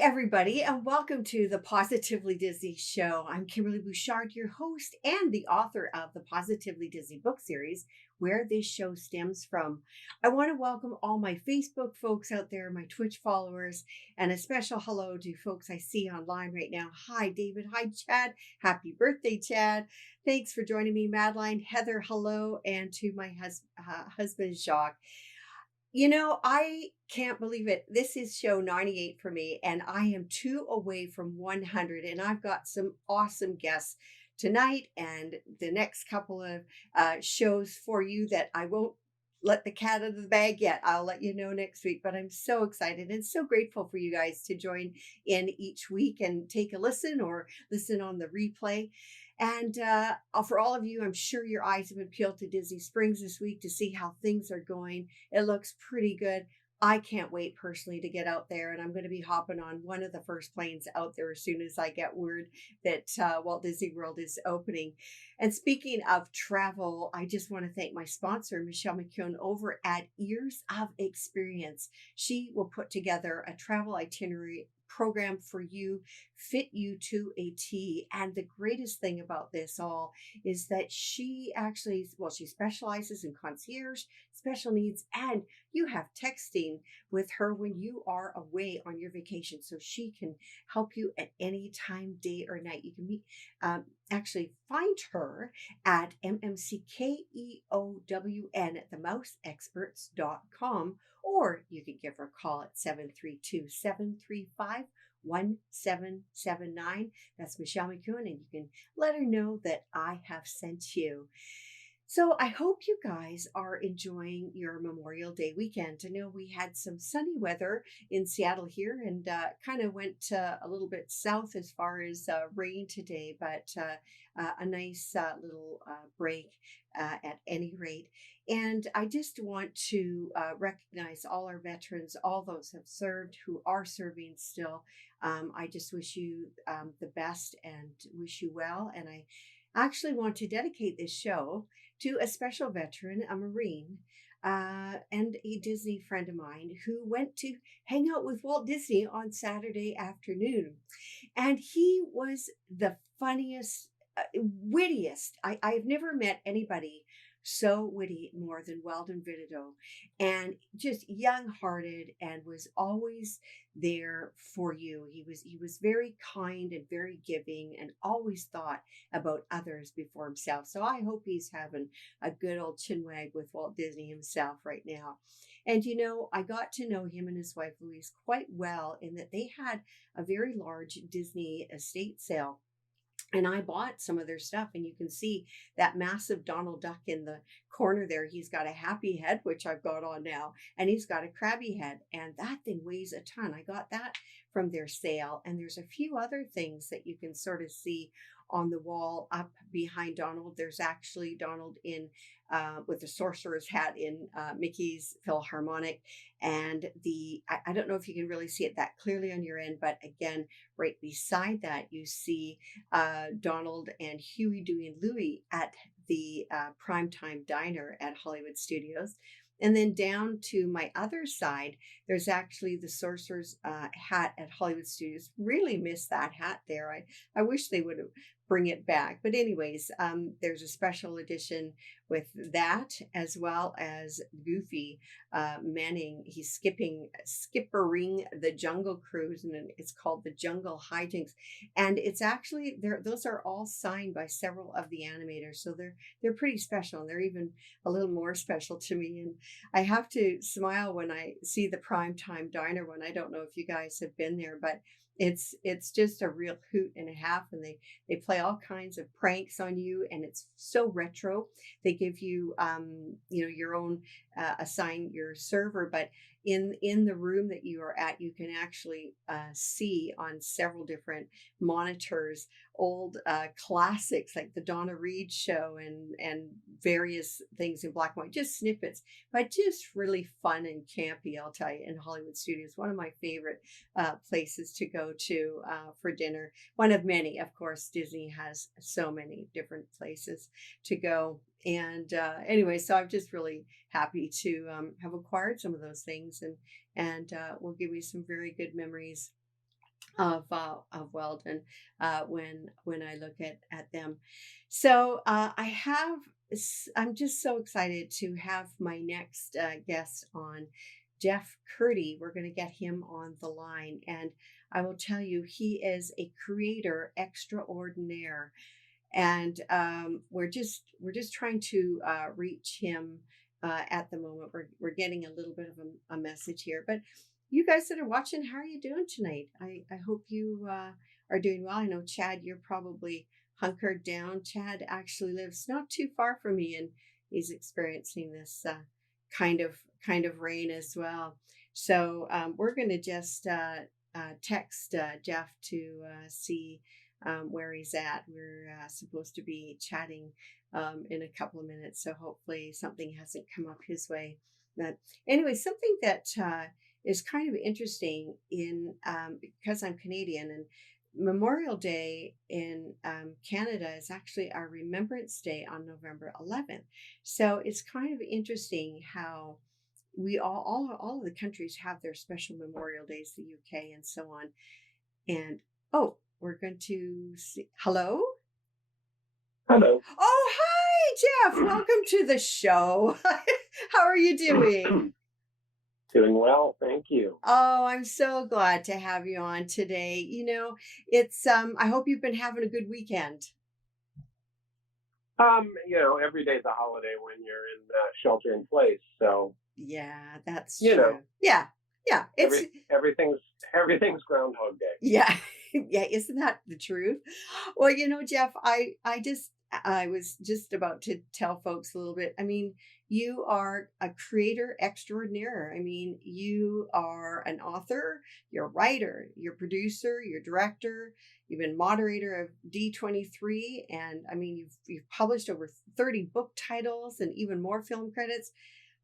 everybody, and welcome to the Positively Disney Show. I'm Kimberly Bouchard, your host and the author of the Positively Disney book series, where this show stems from. I want to welcome all my Facebook folks out there, my Twitch followers, and a special hello to folks I see online right now. Hi, David. Hi, Chad. Happy birthday, Chad. Thanks for joining me, Madeline. Heather, hello. And to my husband, Jacques. I can't believe it. This is show 98 for me, and I am 2 away from 100. And I've got some awesome guests tonight and the next couple of shows for you that I won't let the cat out of the bag yet. I'll let you know next week, but I'm so excited and so grateful for you guys to join in each week and take a listen or listen on the replay. And for all of you, I'm sure your eyes have been peeled to Disney Springs this week to see how things are going. It looks pretty good. I can't wait personally to get out there, and I'm going to be hopping on one of the first planes out there as soon as I get word that Walt Disney World is opening. And speaking of travel, I just want to thank my sponsor, Michelle McKeown, over at Years of Experience. She will put together a travel itinerary program for you, fit you to a T. And the greatest thing about this all is that she specializes in concierge, special needs, and you have texting with her when you are away on your vacation. So she can help you at any time, day or night. You can actually find her at mmckeown at themouseexperts.com, or you can give her a call at 732-735-1779. That's Michelle McKeown, and you can let her know that I have sent you. So I hope you guys are enjoying your Memorial Day weekend. I know we had some sunny weather in Seattle here, and kind of went a little bit south as far as rain today, but a nice little break at any rate. And I just want to recognize all our veterans, all those who have served, who are serving still. I just wish you the best and wish you well. And I actually want to dedicate this show to a special veteran, a Marine, and a Disney friend of mine who went to hang out with Walt Disney on Saturday afternoon. And he was the funniest, wittiest. I've never met anybody so witty more than Weldon Vitito, and just young-hearted, and was always there for you. He was very kind and very giving, and always thought about others before himself. So I hope he's having a good old chinwag with Walt Disney himself right now. And I got to know him and his wife Louise quite well, in that they had a very large Disney estate sale. And I bought some of their stuff, and you can see that massive Donald Duck in the corner there. He's got a happy head, which I've got on now, and he's got a crabby head, and that thing weighs a ton. I got that from their sale, and there's a few other things that you can sort of see on the wall up behind Donald. There's actually Donald in with the sorcerer's hat in Mickey's Philharmonic, and I don't know if you can really see it that clearly on your end, but again, right beside that, you see Donald and Huey, Dewey, and Louie at the Primetime Diner at Hollywood Studios. And then down to my other side, there's actually the sorcerer's hat at Hollywood Studios. Really miss that hat there. I wish they would have bring it back. But anyways, there's a special edition with that, as well as Goofy Manning. He's skippering the Jungle Cruise, and it's called the Jungle Hijinks. And it's actually those are all signed by several of the animators, so they're pretty special, and they're even a little more special to me. And I have to smile when I see the Primetime Diner one. I don't know if you guys have been there, but it's just a real hoot and a half, and they play all kinds of pranks on you, and it's so retro. They give you your own assign your server, but in the room that you are at, you can actually see on several different monitors old classics like the Donna Reed show and various things in black and white, just snippets, but just really fun and campy, I'll tell you. In Hollywood Studios, one of my favorite places to go to for dinner. One of many, of course. Disney has so many different places to go. And anyway, so I'm just really happy to have acquired some of those things, and will give me some very good memories of Weldon when I look at them. So I'm just so excited to have my next guest on, Jeff Kurtti. We're going to get him on the line, and I will tell you, he is a creator extraordinaire, and we're just trying to reach him at the moment. We're getting a little bit of a message here, but you guys that are watching, how are you doing tonight? I hope you are doing well. I know, Chad, you're probably hunkered down. Chad actually lives not too far from me, and he's experiencing this kind of rain as well. So we're going to just text Jeff to see where he's at. We're supposed to be chatting in a couple of minutes, so hopefully something hasn't come up his way. But anyway, something that is kind of interesting because I'm Canadian, and Memorial Day in Canada is actually our Remembrance Day on November 11th. So it's kind of interesting how we all of the countries have their special Memorial Days, the UK and so on. And oh, we're going to see. Hello? Hello. Oh, hi, Jeff. Welcome to the show. How are you doing? Doing well, thank you. Oh, I'm so glad to have you on today. It's I hope you've been having a good weekend. Every day's a holiday when you're in shelter in place. So yeah, that's true. Yeah. It's everything's Groundhog Day. Yeah. Yeah, isn't that the truth? Well, Jeff, I was just about to tell folks a little bit. I mean, you are a creator extraordinaire. I mean, you are an author, you're a writer, you're a producer, you're a director, you've been moderator of D23, and I mean, you've published over 30 book titles and even more film credits.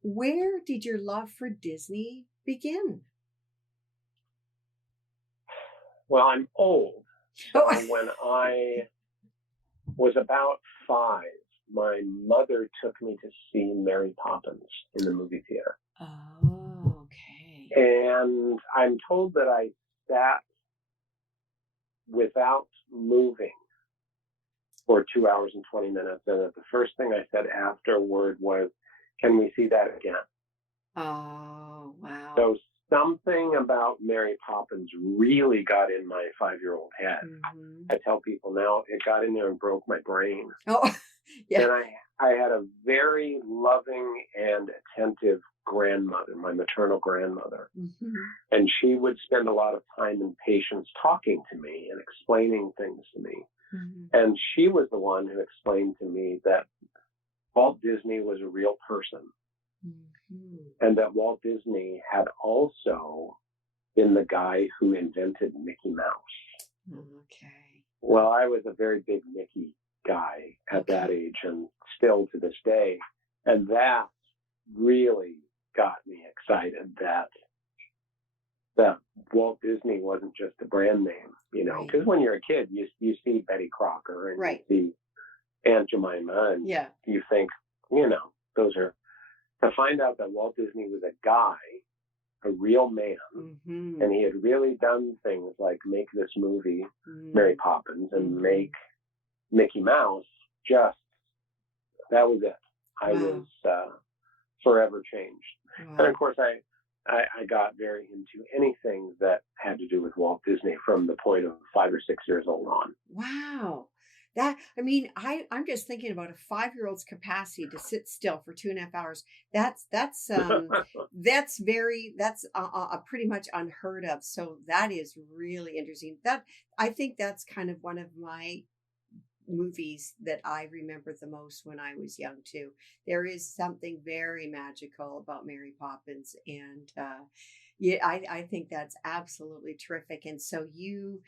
Where did your love for Disney begin? Well, I'm old. Oh. When I was about 5, my mother took me to see Mary Poppins in the movie theater. Oh, okay. And I'm told that I sat without moving for 2 hours and 20 minutes. And that the first thing I said afterward was, "Can we see that again?" Oh, wow. So something about Mary Poppins really got in my 5-year-old head. Mm-hmm. I tell people now, it got in there and broke my brain. Oh, yeah. And I had a very loving and attentive grandmother, my maternal grandmother. Mm-hmm. And she would spend a lot of time and patience talking to me and explaining things to me. Mm-hmm. And she was the one who explained to me that Walt Disney was a real person. Mm-hmm. And that Walt Disney had also been the guy who invented Mickey Mouse. Okay. Well, I was a very big Mickey guy at that age, and still to this day. And that really got me excited that Walt Disney wasn't just a brand name, because Right. when you're a kid, you see Betty Crocker and Right. you see Aunt Jemima, and Yeah. you think, those are, to find out that Walt Disney was a guy, a real man, Mm-hmm. and he had really done things like make this movie, Mm-hmm. Mary Poppins, and Mm-hmm. make Mickey Mouse, that was it. I Wow. was forever changed. Wow. And of course, I got very into anything that had to do with Walt Disney from the point of 5 or 6 years old on. Wow. I'm just thinking about a 5-year-old's capacity to sit still for 2.5 hours. That's pretty much unheard of. So that is really interesting. I think that's kind of one of my movies that I remember the most when I was young too. There is something very magical about Mary Poppins, and yeah, I think that's absolutely terrific. And so you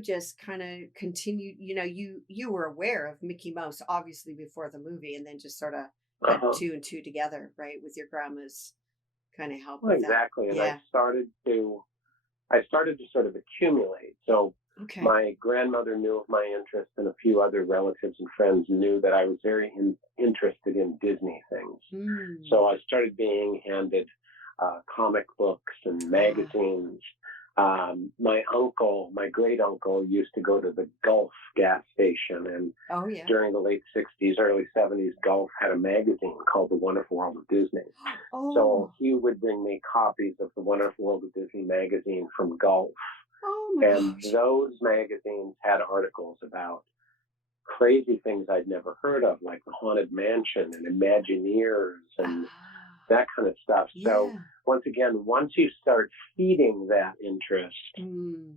just kind of continued, you were aware of Mickey Mouse obviously before the movie, and then just sort of put 2 and 2 together, right, with your grandma's kind of help. Well, with exactly. That. And Yeah. I started to sort of accumulate. So Okay. my grandmother knew of my interest, and a few other relatives and friends knew that I was very interested in Disney things. So I started being handed comic books and magazines. My great uncle used to go to the Gulf gas station, and Oh, yeah. during the late 60s, early 70s, Gulf had a magazine called The Wonderful World of Disney. Oh, So he would bring me copies of The Wonderful World of Disney magazine from Gulf. oh my And gosh. those magazines had articles about crazy things I'd never heard of, like the Haunted Mansion and Imagineers and Ah, that kind of stuff. So yeah. once again, once you start feeding that interest, Mm.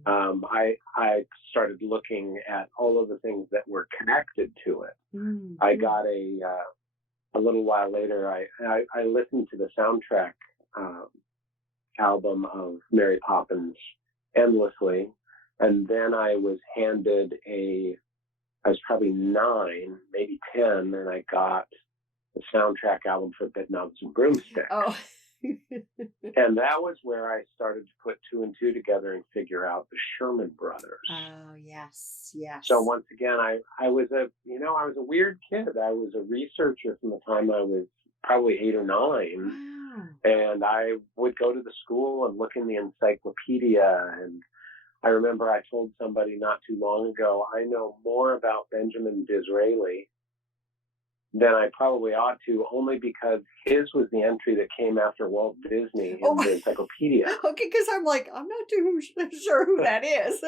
I started looking at all of the things that were connected to it. Mm. I got a little while later. I listened to the soundtrack album of Mary Poppins endlessly, and then I was handed I was probably 9, maybe 10, and I got the soundtrack album for Bedknobs and Broomsticks. Oh. And that was where I started to put 2 and 2 together and figure out the Sherman Brothers. Oh, yes, yes. So once again, I was a weird kid. I was a researcher from the time I was probably 8 or 9. Wow. And I would go to the school and look in the encyclopedia. And I remember I told somebody not too long ago, I know more about Benjamin Disraeli than I probably ought to, only because his was the entry that came after Walt Disney in the encyclopedia. Okay, because I'm like, I'm not too sure who that is.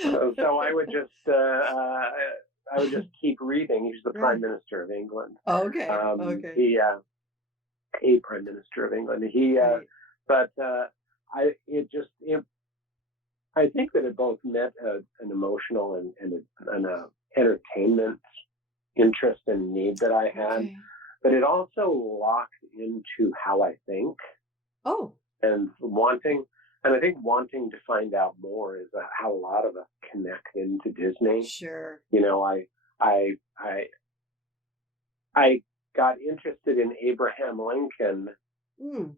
So I would just keep reading. He was the Prime Minister of England. Okay. He a Prime Minister of England. I think that it both met an emotional and an entertainment interest and need that I had, Okay. but it also locked into how I think. Oh. And I think wanting to find out more is how a lot of us connect into Disney. Sure. You know, I got interested in Abraham Lincoln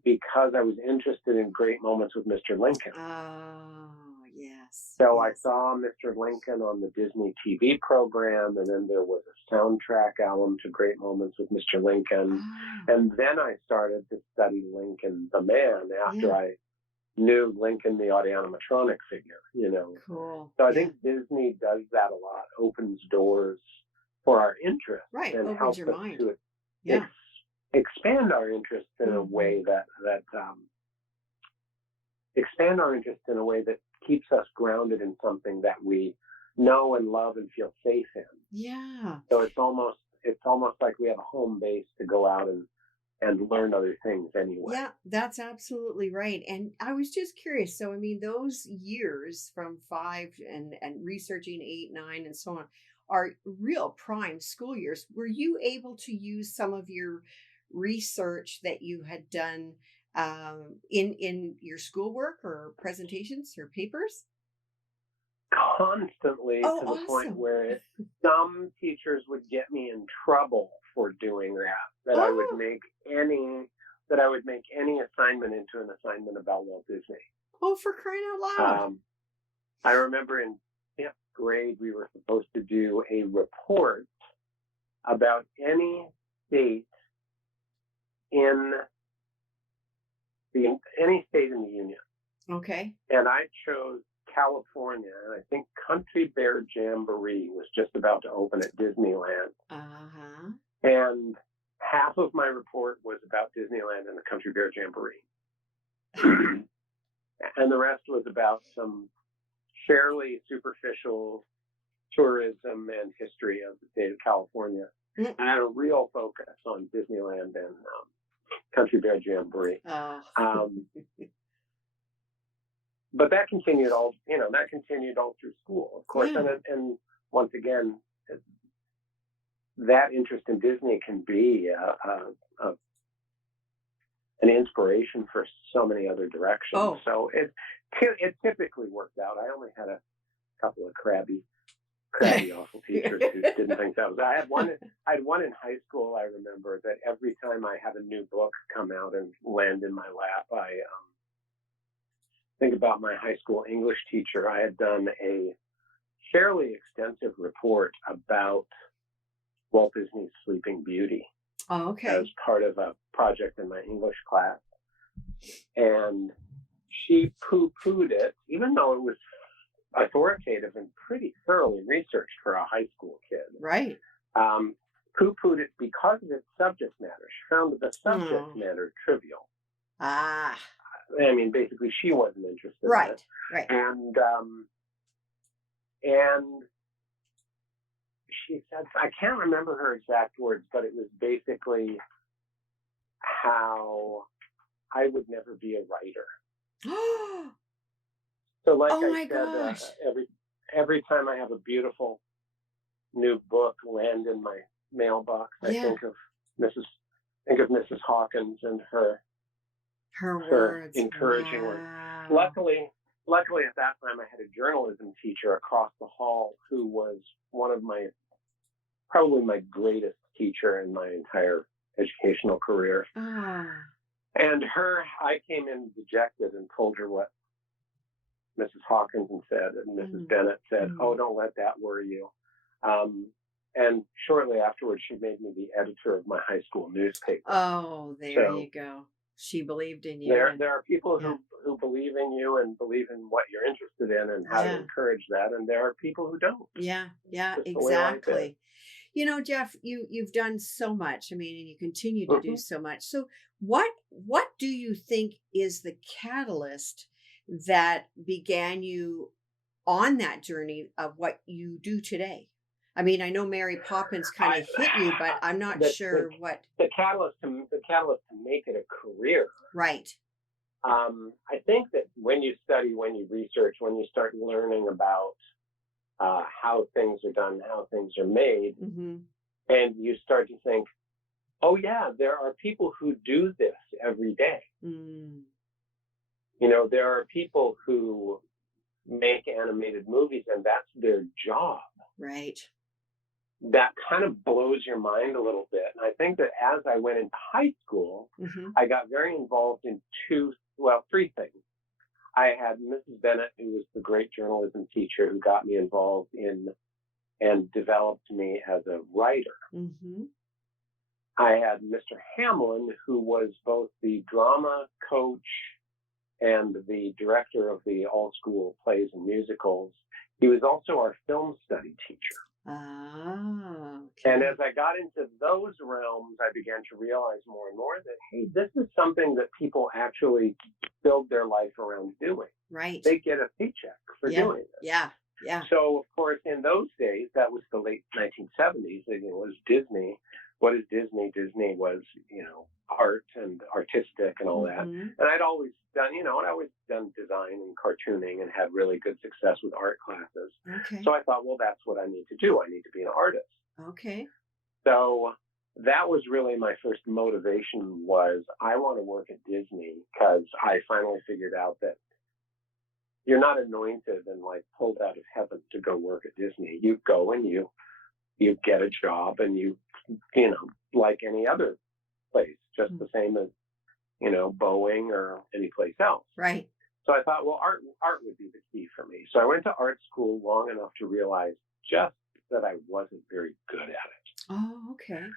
because I was interested in Great Moments with Mr. Lincoln. Oh, yes. So I saw Mr. Lincoln on the Disney TV program, and then there was a soundtrack album to Great Moments with Mr. Lincoln. Oh. And then I started to study Lincoln the man after I knew Lincoln the autoanimatronic figure, you know. Cool. So I think Disney does that a lot, opens doors for our interest, and Opens helps your us mind. to expand our interest in a way that keeps us grounded in something that we know and love and feel safe in. Yeah. So it's almost like we have a home base to go out and learn other things anyway. Yeah, that's absolutely right. And I was just curious. So, I mean, those years from 5 and researching 8, 9, and so on are real prime school years. Were you able to use some of your research that you had done in your schoolwork or presentations or papers? Constantly, to the point where some teachers would get me in trouble for doing that I would make any assignment into an assignment about Walt Disney. Oh, for crying out loud. I remember in 5th grade we were supposed to do a report about any state in the Union. Okay. And I chose California, and I think Country Bear Jamboree was just about to open at Disneyland. Uh-huh. And half of my report was about Disneyland and the Country Bear Jamboree. And the rest was about some fairly superficial tourism and history of the state of California. And I had a real focus on Disneyland and Country Bear Jamboree. Oh. But that continued all through school, of course. Yeah. And once again, that interest in Disney can be an inspiration for so many other directions. Oh. So it typically worked out. I only had a couple of crabby awful teachers who didn't think that was. I had one in high school. I remember that every time I had a new book come out and land in my lap, I think about my high school English teacher. I had done a fairly extensive report about Walt Disney's Sleeping Beauty. Oh, okay. As part of a project in my English class. And she poo-pooed it, even though it was authoritative and pretty thoroughly researched for a high school kid. Right. Poo-pooed it because of its subject matter. She found the subject matter trivial. Ah. I mean, basically, she wasn't interested in it. Right. And she said, I can't remember her exact words, but it was basically how I would never be a writer. So, like I said, every time I have a beautiful new book land in my mailbox, I think of Mrs. Hawkins and her words, encouraging words. Luckily, at that time, I had a journalism teacher across the hall who was one of probably my greatest teacher in my entire educational career. And I came in dejected and told her what Mrs. Hawkins said, and Mrs. Bennett said, "Oh, don't let that worry you." And shortly afterwards, she made me the editor of my high school newspaper. Oh, there you go. She believed in you. There are people who believe in you and believe in what you're interested in and how to encourage that, and there are people who don't. Yeah, exactly. You know, Jeff, you've done so much. I mean, and you continue to do so much. So what do you think is the catalyst that began you on that journey of what you do today? I mean, I know Mary Poppins kind of hit you, but I'm not sure what the catalyst to make it a career. Right. I think that when you study, when you research, when you start learning about how things are done, how things are made, and you start to think, oh yeah, there are people who do this every day. You know, there are people who make animated movies and that's their job. Right. That kind of blows your mind a little bit. And I think that as I went into high school, I got very involved in three things. I had Mrs. Bennett, who was the great journalism teacher who got me involved in and developed me as a writer. I had Mr. Hamlin, who was both the drama coach and the director of the all-school plays and musicals. He was also our film study teacher. And as I got into those realms, I began to realize more and more that, hey, this is something that people actually build their life around doing. Right. They get a paycheck for doing this. Yeah. So, of course, in those days, that was the late 1970s, it was Disney. What is Disney? Disney was, art and artistic and all that. And I'd always done design and cartooning and had really good success with art classes. Okay. So I thought, well, that's what I need to do. I need to be an artist. Okay. So that was really my first motivation was I want to work at Disney because I finally figured out that you're not anointed and like pulled out of heaven to go work at Disney. You go and you get a job and you like any other place, just the same as, Boeing or any place else. Right. So I thought, well, art would be the key for me. So I went to art school long enough to realize just that I wasn't very good at it. Oh, okay.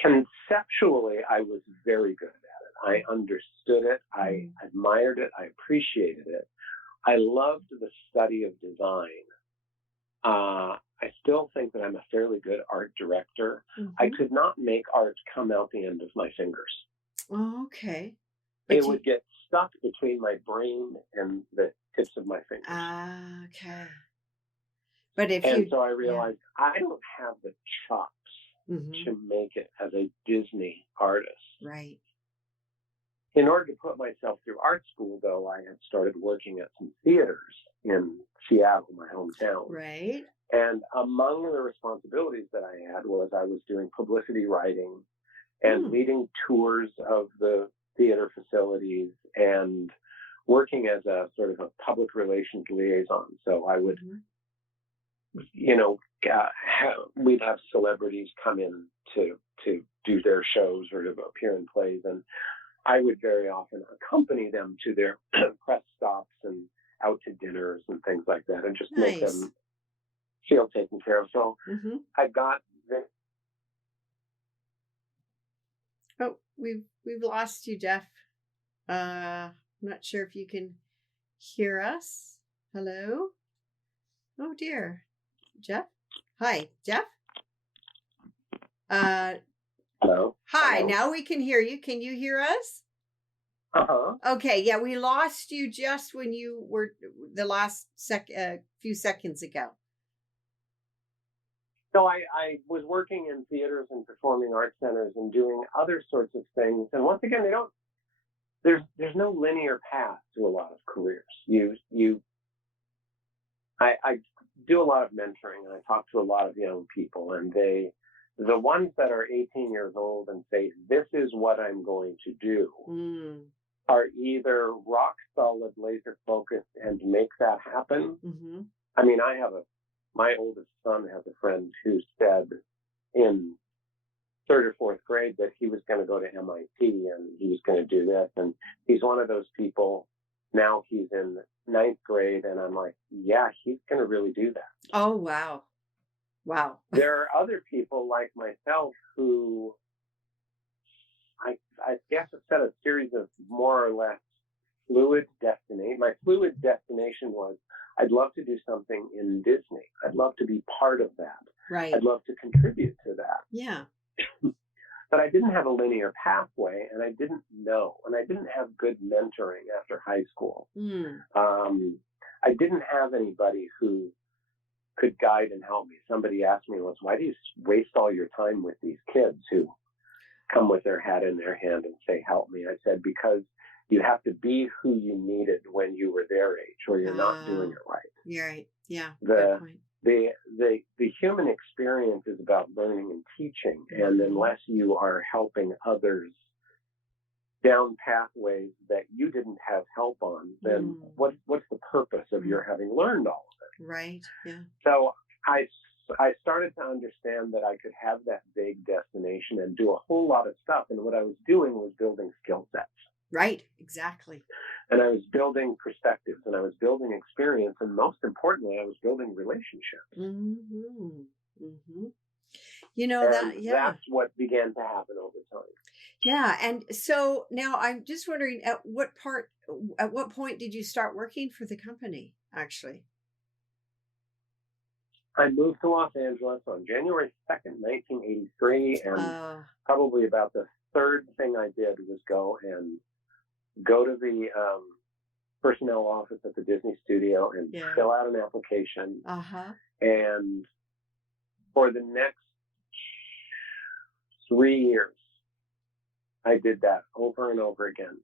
Conceptually, I was very good at it. I understood it. I admired it. I appreciated it. I loved the study of design. I still think that I'm a fairly good art director. I could not make art come out the end of my fingers. Oh, okay. It would get stuck between my brain and the tips of my fingers. Okay. But so I realized I don't have the chops to make it as a Disney artist. Right. In order to put myself through art school, though, I had started working at some theaters in Seattle, my hometown. Right. And among the responsibilities that I had was I was doing publicity writing and leading tours of the theater facilities and working as a sort of a public relations liaison. So I would, we'd have celebrities come in to do their shows or to appear in plays. And I would very often accompany them to their press stops and out to dinners and things like that and just make them feel taken care of. So I got this. Oh, we've lost you, Jeff. I'm not sure if you can hear us. Hello? Oh dear. Jeff? Hi, Jeff? Hello? Hi, Hello? now we can hear you. Can you hear us? Uh-huh. Okay, yeah, we lost you just when you were the last few seconds ago. So I was working in theaters and performing arts centers and doing other sorts of things. And once again, there's no linear path to a lot of careers. I do a lot of mentoring and I talk to a lot of young people, and the ones that are 18 years old and say, this is what I'm going to do, are either rock solid, laser focused and make that happen. Mm-hmm. I mean, my oldest son has a friend who said in third or fourth grade that he was going to go to MIT and he was going to do this. And he's one of those people. Now he's in ninth grade, and I'm like, yeah, he's going to really do that. Oh, wow. Wow. There are other people like myself who I guess have set a series of more or less fluid destination. My fluid destination was I'd love to do something in Disney. I'd love to be part of that. Right. I'd love to contribute to that. Yeah. But I didn't have a linear pathway, and I didn't know, and I didn't have good mentoring after high school. I didn't have anybody who could guide and help me. Somebody asked me once, why do you waste all your time with these kids who come with their hat in their hand and say, help me? I said, because you have to be who you needed when you were their age, or you're not doing it right. You're right. Yeah. The good point. the human experience is about learning and teaching, and unless you are helping others down pathways that you didn't have help on, then what's the purpose of your having learned all of it? Right. Yeah. So I started to understand that I could have that vague destination and do a whole lot of stuff, and what I was doing was building skill sets. Right. Exactly. And I was building perspectives, and I was building experience, and most importantly, I was building relationships. Mm-hmm. Mm-hmm. You know, that's what began to happen over time. Yeah. And so now I'm just wondering, at what point did you start working for the company, actually? I moved to Los Angeles on January 2nd, 1983, and probably about the third thing I did was go to the personnel office at the Disney studio and fill out an application. And for the next 3 years, I did that over and over again,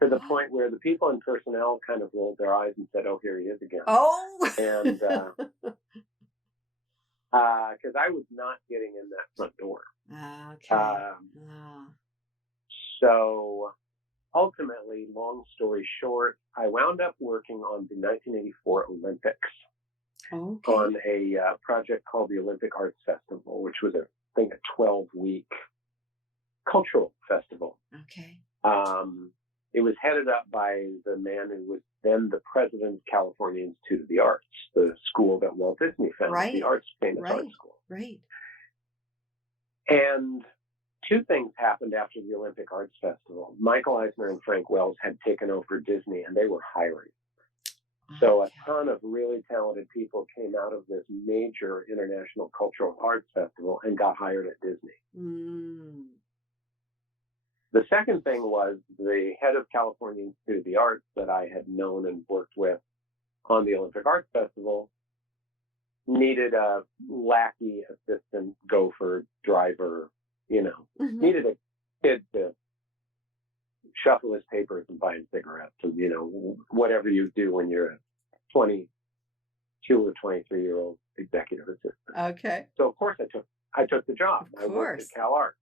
to the point where the people in personnel kind of rolled their eyes and said, oh, here he is again. Oh! And because I was not getting in that front door. So ultimately, long story short, I wound up working on the 1984 Olympics on a project called the Olympic Arts Festival, which was, I think, a 12-week cultural festival. It was headed up by the man who was then the president of California Institute of the Arts, the school that Walt Disney founded, the famous art school. Right. And two things happened after the Olympic Arts Festival. Michael Eisner and Frank Wells had taken over Disney, and they were hiring. So a ton of really talented people came out of this major international cultural arts festival and got hired at Disney. The second thing was the head of California Institute of the Arts that I had known and worked with on the Olympic Arts Festival needed a lackey, assistant, gopher, driver, needed a kid to shuffle his papers and buy him cigarettes and, whatever you do when you're a 22 or 23-year-old executive assistant. So, of course, I took the job. I worked at Cal Arts.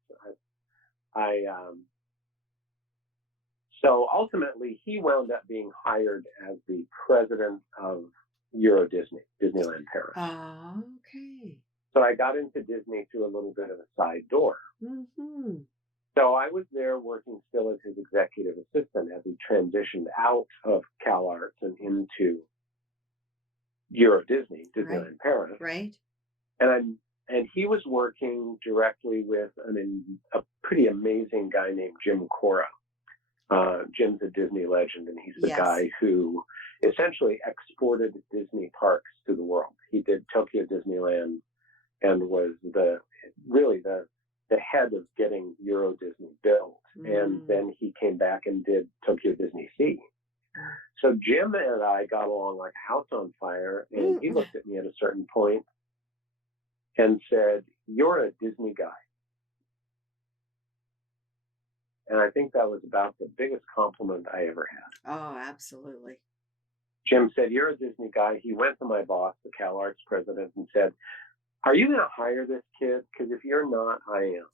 So ultimately, he wound up being hired as the president of Euro Disney, Disneyland Paris. So I got into Disney through a little bit of a side door. So I was there working still as his executive assistant as he transitioned out of Cal Arts and into Euro Disney, Disneyland Paris. Right. And he was working directly with a pretty amazing guy named Jim Cora. Jim's a Disney legend, and he's the Yes. guy who essentially exported Disney parks to the world. He did Tokyo Disneyland and was really the head of getting Euro Disney built. And Mm. then he came back and did Tokyo Disney Sea. So Jim and I got along like a house on fire, and he Mm. looked at me at a certain point and said, "You're a Disney guy." And I think that was about the biggest compliment I ever had. Oh, absolutely. Jim said, "You're a Disney guy." He went to my boss, the Cal Arts president, and said, "Are you going to hire this kid? Because if you're not, I am."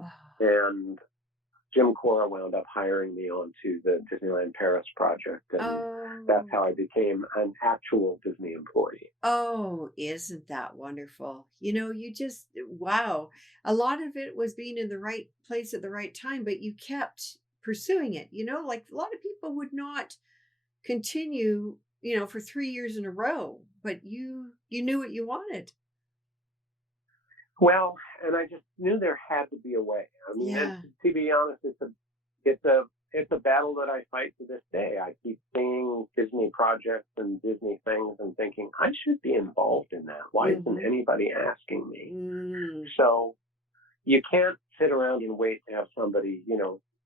Oh. And Jim Cora wound up hiring me onto the Disneyland Paris project. And that's how I became an actual Disney employee. Oh, isn't that wonderful? You just, wow. A lot of it was being in the right place at the right time, but you kept pursuing it. Like a lot of people would not continue, for 3 years in a row, but you knew what you wanted. Well, and I just knew there had to be a way. I mean, and Yeah. to be honest, it's a battle that I fight to this day. I keep seeing Disney projects and Disney things and thinking I should be involved in that. Why isn't Mm-hmm. anybody asking me? Mm. So you can't sit around and wait to have somebody,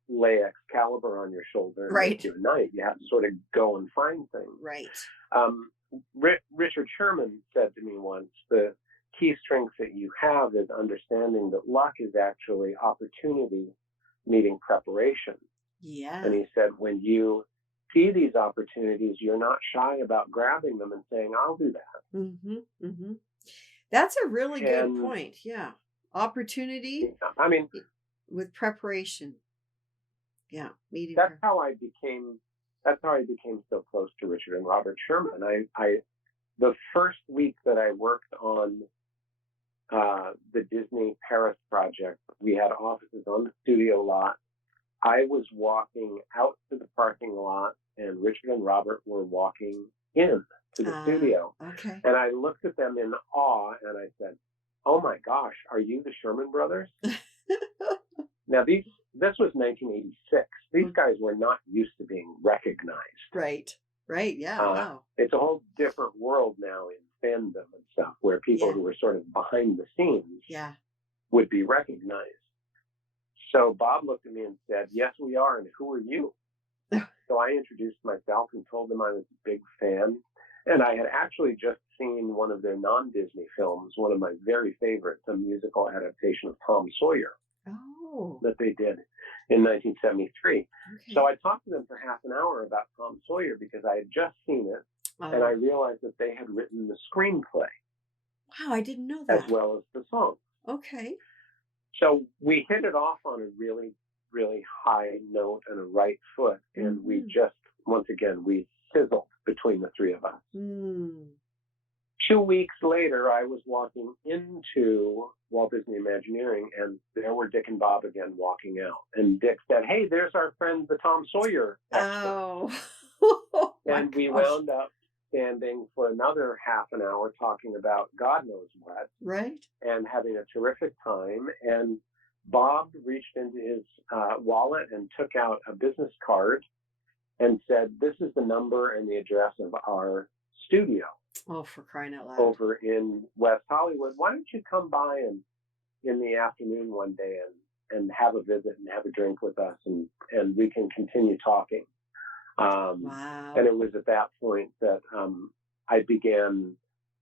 lay Excalibur on your shoulder and make Right. you a knight. You have to sort of go and find things. Right. Um, Richard Sherman said to me once, the key strength that you have is understanding that luck is actually opportunity meeting preparation. Yeah. And he said, when you see these opportunities, you're not shy about grabbing them and saying, "I'll do that." Mm-hmm. Mm-hmm. That's a really good And point. Yeah. Opportunity I mean, with preparation. Yeah. Meeting that's her. how I became so close to Richard and Robert Sherman. The first week that I worked on the Disney Paris project, we had offices on the studio lot. I was walking out to the parking lot, and Richard and Robert were walking in to the studio. Okay. And I looked at them in awe, and I said, "Oh my gosh, are you the Sherman brothers?" Now, this was 1986. These guys were not used to being recognized. Right. Right. Yeah. Wow. It's a whole different world now in fandom and stuff, where people Yeah. who were sort of behind the scenes Yeah. would be recognized. So Bob looked at me and said, "Yes, we are. And who are you?" So I introduced myself and told them I was a big fan. And I had actually just seen one of their non-Disney films, one of my very favorites, a musical adaptation of Tom Sawyer Oh. that they did in 1973. Okay. So I talked to them for half an hour about Tom Sawyer because I had just seen it, and I realized that they had written the screenplay Wow, I didn't know as that. well as the song. Okay. So we hit it off on a really, really high note and a right foot, and we just, once again, we sizzled between the three of us. Mm. 2 weeks later, I was walking into Walt Disney Imagineering, and there were Dick and Bob again walking out. And Dick said, "Hey, there's our friend, the Tom Sawyer expert." Oh. And we wound up standing for another half an hour talking about God knows what. Right. And having a terrific time. And Bob reached into his wallet and took out a business card and said, "This is the number and the address of our studio." Oh, for crying out loud. Over in West Hollywood. Why don't you come by and in the afternoon one day and have a visit and have a drink with us, and we can continue talking. Wow. And it was at that point that I began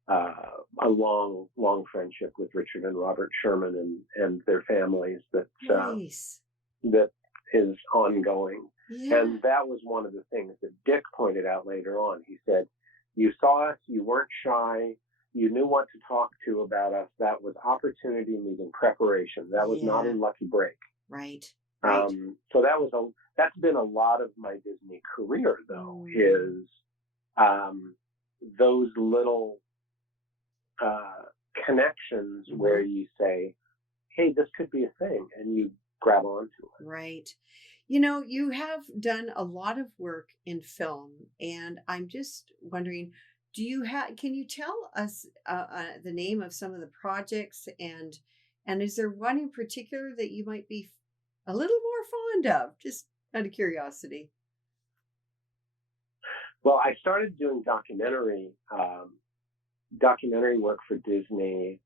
a long, long friendship with Richard and Robert Sherman and their families that Nice. that is ongoing. Yeah. And that was one of the things that Dick pointed out later on. He said, "You saw us, you weren't shy, you knew what to talk to about us. That was opportunity meeting preparation. That was not a lucky break." Right. So that's been a lot of my Disney career, though, is those little connections where you say, "Hey, this could be a thing," and you grab onto it. Right. You have done a lot of work in film, and I'm just wondering, can you tell us the name of some of the projects, and is there one in particular that you might be a little more fond of, just out of curiosity? Well, I started doing documentary work for Disney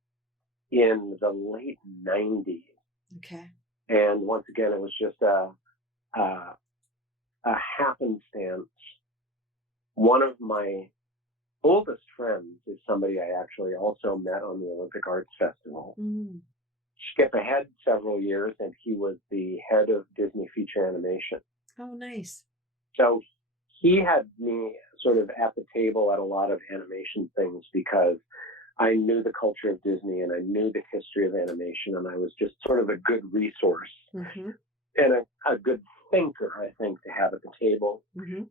in the late 90s. Okay. And once again, it was just a happenstance. One of my oldest friends is somebody I actually also met on the Olympic Arts Festival. Mm. Skip ahead several years, and he was the head of Disney Feature Animation. Oh, nice. So he had me sort of at the table at a lot of animation things because I knew the culture of Disney and I knew the history of animation, and I was just sort of a good resource Mm-hmm. and a good thinker, I think, to have at the table. Mm-hmm.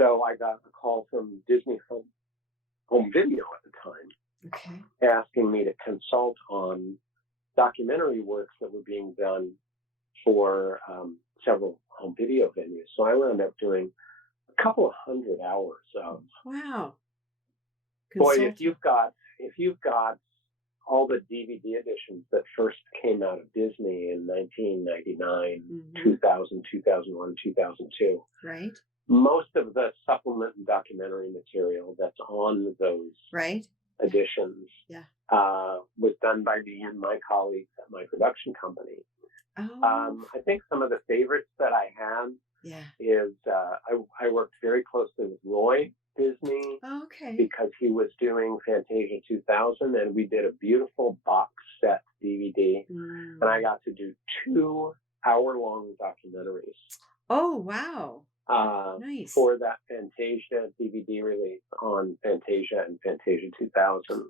So I got a call from Disney Home Video at the time, Okay. asking me to consult on documentary works that were being done for several home video venues. So I wound up doing a couple of 100 hours of. Wow. Boy, if you've got all the DVD editions that first came out of Disney in 1999, mm-hmm. 2000, 2001, 2002, right? Most of the supplement and documentary material that's on those right. editions yeah. Was done by me and my colleagues at my production company. Oh. I think some of the favorites that I had is I worked very closely with Roy Disney because he was doing Fantasia 2000, and we did a beautiful box set DVD, and I got to do 2 hour-long documentaries. Oh, wow. Nice. For that Fantasia DVD release on Fantasia and Fantasia 2000.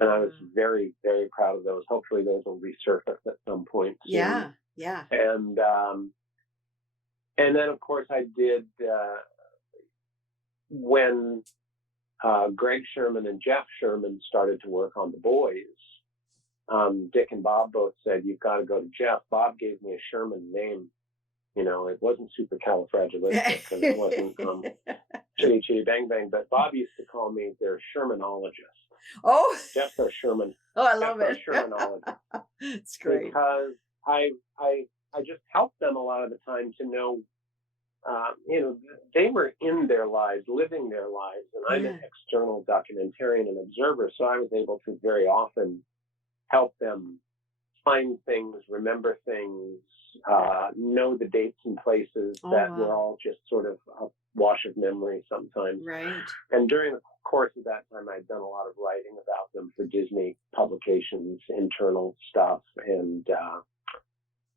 And I was very, very proud of those. Hopefully those will resurface at some point soon. Yeah. And then, of course, I did, when Greg Sherman and Jeff Sherman started to work on The Boys, Dick and Bob both said, you've got to go to Jeff. Bob gave me a Sherman name. You know, it wasn't supercalifragilistic, and it wasn't chitty chitty bang bang, but Bob used to call me their Shermanologist. Oh, Jeff's our Sherman. Oh, I love it. Shermanologist. It's great. Because I just helped them a lot of the time to know, they were in their lives, living their lives, and I'm an external documentarian and observer, so I was able to very often help them find things, remember things, know the dates and places that were all just sort of a wash of memory sometimes. Right. And during the course of that time, I'd done a lot of writing about them for Disney publications, internal stuff, and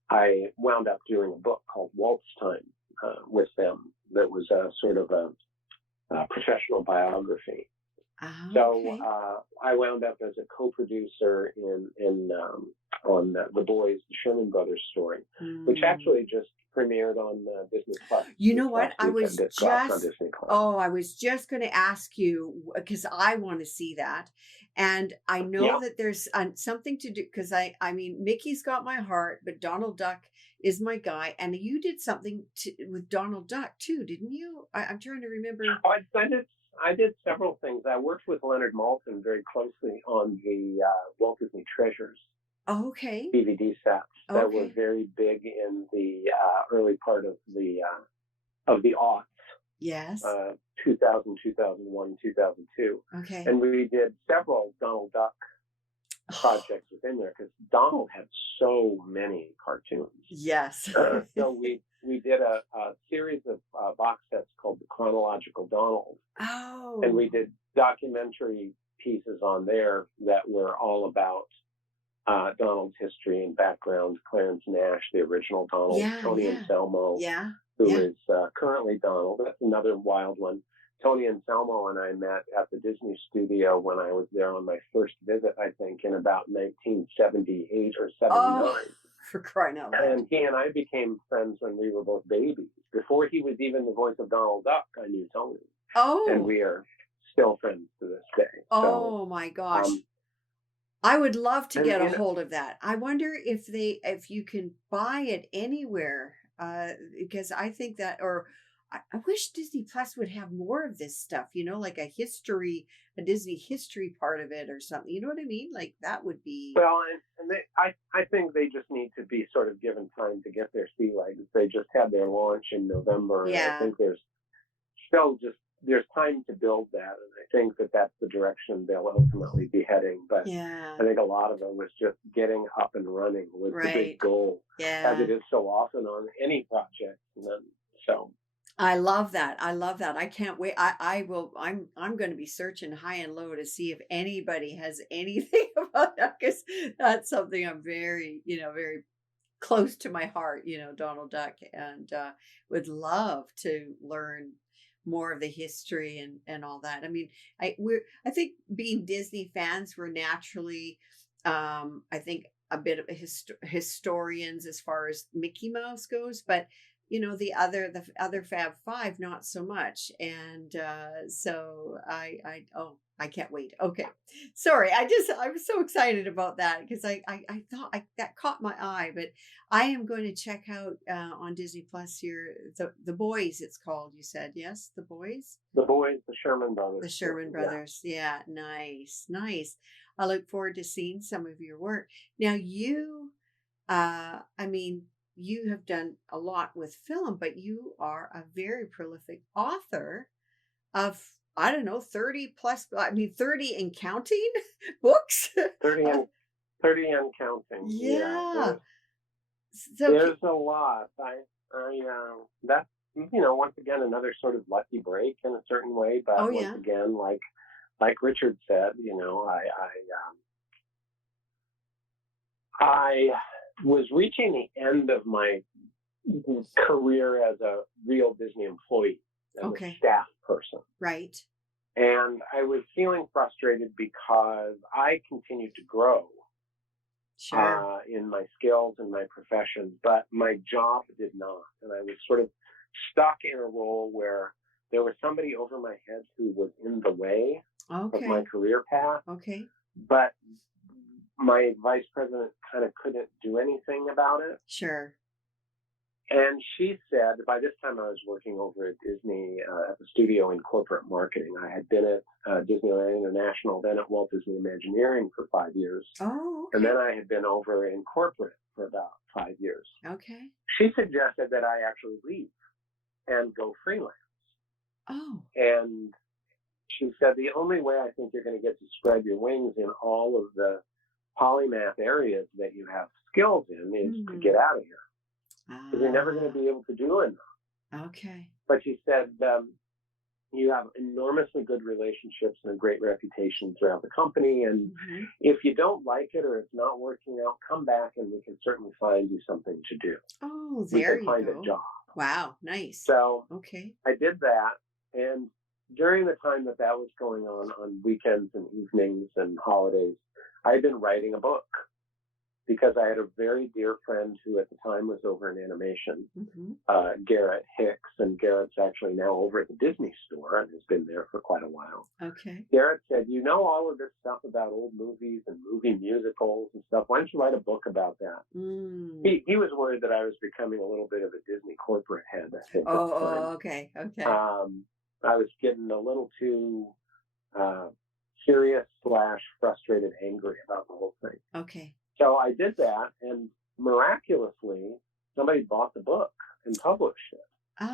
I wound up doing a book called Waltz Time with them that was a sort of a professional biography. So I wound up as a co-producer on The Boys, the Sherman Brothers story, which actually just premiered on Disney Plus. You know what? I was just going to ask you, because I want to see that. And I know that there's something to do, because I mean, Mickey's got my heart, but Donald Duck is my guy. And you did something with Donald Duck too, didn't you? I'm trying to remember. Oh, I did several things. I worked with Leonard Maltin very closely on the Walt Disney Treasures DVD sets that were very big in the early part of the aughts. Yes. 2000, 2001, 2002. Okay. And we did several Donald Duck projects within there because Donald had so many cartoons. Yes. So we did a series of box sets called The Chronological Donald. Oh. And we did documentary pieces on there that were all about Donald's history and background. Clarence Nash, the original Donald, Tony Anselmo, who is currently Donald. That's another wild one. Tony Anselmo and I met at the Disney studio when I was there on my first visit, I think, in about 1978 or 79. Oh, for crying out loud. And he and I became friends when we were both babies. Before he was even the voice of Donald Duck, I knew Tony. Oh. And we are still friends to this day. Oh, my gosh. I would love to get a hold of that. I wonder if you can buy it anywhere, because I think that, or I wish Disney Plus would have more of this stuff, like a Disney history part of it or something. You know what I mean? Like that would be. Well, I think they just need to be sort of given time to get their sea legs. They just had their launch in November. Yeah. And I think there's still just there's time to build that, and I think that that's the direction they'll ultimately be heading. But Yeah. I think a lot of it was just getting up and running was the big Right. goal, as Yeah. it is so often on any project. And then, so I love that. I love that. I can't wait. I will. I'm going to be searching high and low to see if anybody has anything about that, because that's something I'm very, very close to my heart. Donald Duck, and would love to learn more of the history and all that. I mean, I think being Disney fans, we're naturally, I think a bit of a historians as far as Mickey Mouse goes, but the other Fab Five, not so much. And so I can't wait. Okay, sorry, I'm so excited about that, because I thought that caught my eye. But I am going to check out on Disney Plus here, the Boys, it's called. You said yes, the Boys. the boys, the Sherman Brothers. The Sherman Brothers. Yeah, nice, nice. I look forward to seeing some of your work. Now I mean, you have done a lot with film, but you are a very prolific author of, I don't know, 30 plus, I mean, 30 and counting books. 30 and 30 and counting. Yeah. So, there's a lot. That's once again another sort of lucky break in a certain way, but oh once yeah. again, like Richard said, I was reaching the end of my career as a real Disney employee, as Okay. a staff person. Right. And I was feeling frustrated because I continued to grow Sure. in my skills and my profession, but my job did not. And I was sort of stuck in a role where there was somebody over my head who was in the way of my Okay. career path, Okay. but my vice president kind of couldn't do anything about it. Sure. And she said, by this time I was working over at Disney at the studio in corporate marketing. I had been at Disneyland International, then at Walt Disney Imagineering for 5 years. Oh, okay. And then I had been over in corporate for about 5 years. Okay. She suggested that I actually leave and go freelance. Oh. And she said, the only way I think you're going to get to spread your wings in all of the polymath areas that you have skills in is to get out of here. Because you're never going to be able to do enough. Okay. But she said, you have enormously good relationships and a great reputation throughout the company. And if you don't like it or it's not working out, come back and we can certainly find you something to do. Oh, We there can you find go. a job. Wow, nice. So Okay. I did that. And during the time that was going on weekends and evenings and holidays, I had been writing a book because I had a very dear friend who at the time was over in animation, Garrett Hicks, and Garrett's actually now over at the Disney store and has been there for quite a while. Okay. Garrett said, all of this stuff about old movies and movie musicals and stuff. Why don't you write a book about that? He was worried that I was becoming a little bit of a Disney corporate head, I think, at the time. Okay. Okay. I was getting a little too serious / frustrated, angry about the whole thing. Okay. So I did that, and miraculously, somebody bought the book and published it.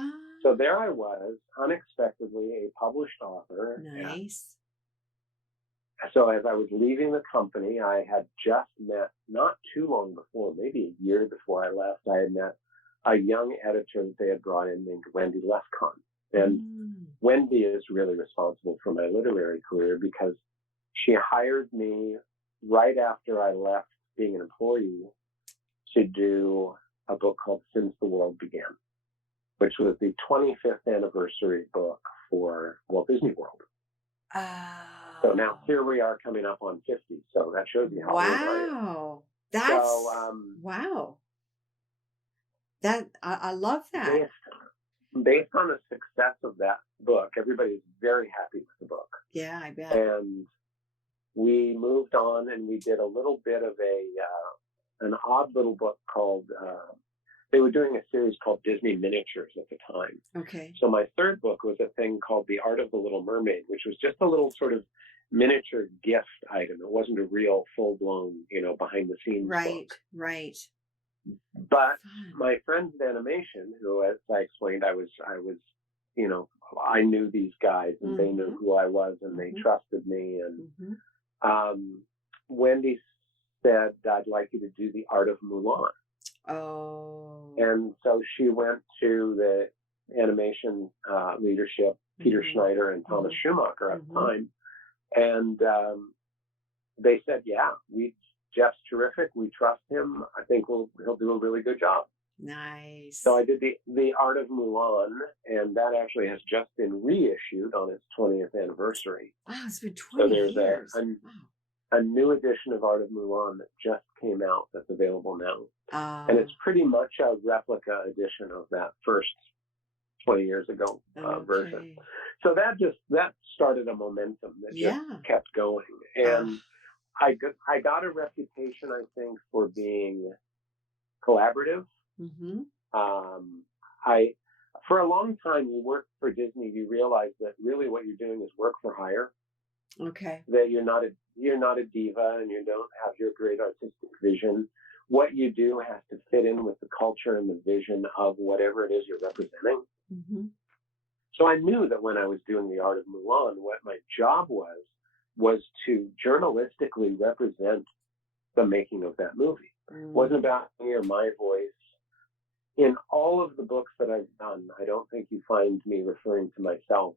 So there I was, unexpectedly a published author. Nice. So as I was leaving the company, I had just met, not too long before, maybe a year before I left, I had met a young editor that they had brought in named Wendy Lefcon. And Wendy is really responsible for my literary career because she hired me right after I left being an employee to do a book called Since the World Began, which was the 25th anniversary book for Walt Disney World. So now here we are coming up on 50. So that shows you how old I am. Wow. That's wow. That I love that. Based on the success of that book, everybody's very happy with the book. Yeah, I bet. And we moved on and we did a little bit of an odd little book called, they were doing a series called Disney Miniatures at the time. Okay. So my third book was a thing called The Art of the Little Mermaid, which was just a little sort of miniature gift item. It wasn't a real full-blown, behind the scenes book. Right. But my friends at animation, who, as I explained, I was I knew these guys and they knew Mm-hmm. who I was and they Mm-hmm. trusted me. And Mm-hmm. Wendy said, I'd like you to do the Art of Mulan. Oh. And so she went to the animation leadership, Peter Mm-hmm. Schneider and Thomas Mm-hmm. Schumacher at the Mm-hmm. time. And they said, yeah, Jeff's terrific. We trust him. I think he'll do a really good job. Nice. So I did the Art of Mulan, and that actually has just been reissued on its 20th anniversary. Wow, it's been 20 years. So there's a new edition of Art of Mulan that just came out that's available now. And it's pretty much a replica edition of that first 20 years ago version. So that started a momentum that just kept going. And I got a reputation, I think, for being collaborative. Mm-hmm. For a long time, you work for Disney, you realize that really what you're doing is work for hire. Okay. That you're not a diva and you don't have your great artistic vision. What you do has to fit in with the culture and the vision of whatever it is you're representing. Mm-hmm. So I knew that when I was doing the Art of Mulan, what my job was to journalistically represent the making of that movie. It wasn't about me or my voice. In all of the books that I've done, I don't think you find me referring to myself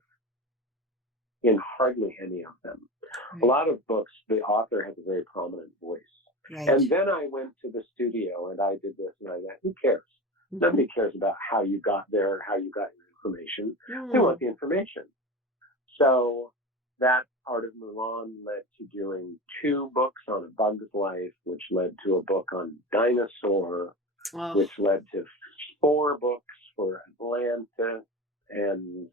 in hardly any of them. Right. A lot of books, the author has a very prominent voice. Right. And then I went to the studio and I did this and I that. Who cares? Mm-hmm. Nobody cares about how you got there, how you got your information. They want the information. So that Art of Mulan led to doing 2 books on A Bug's Life, which led to a book on Dinosaur, which led to 4 books for Atlantis, and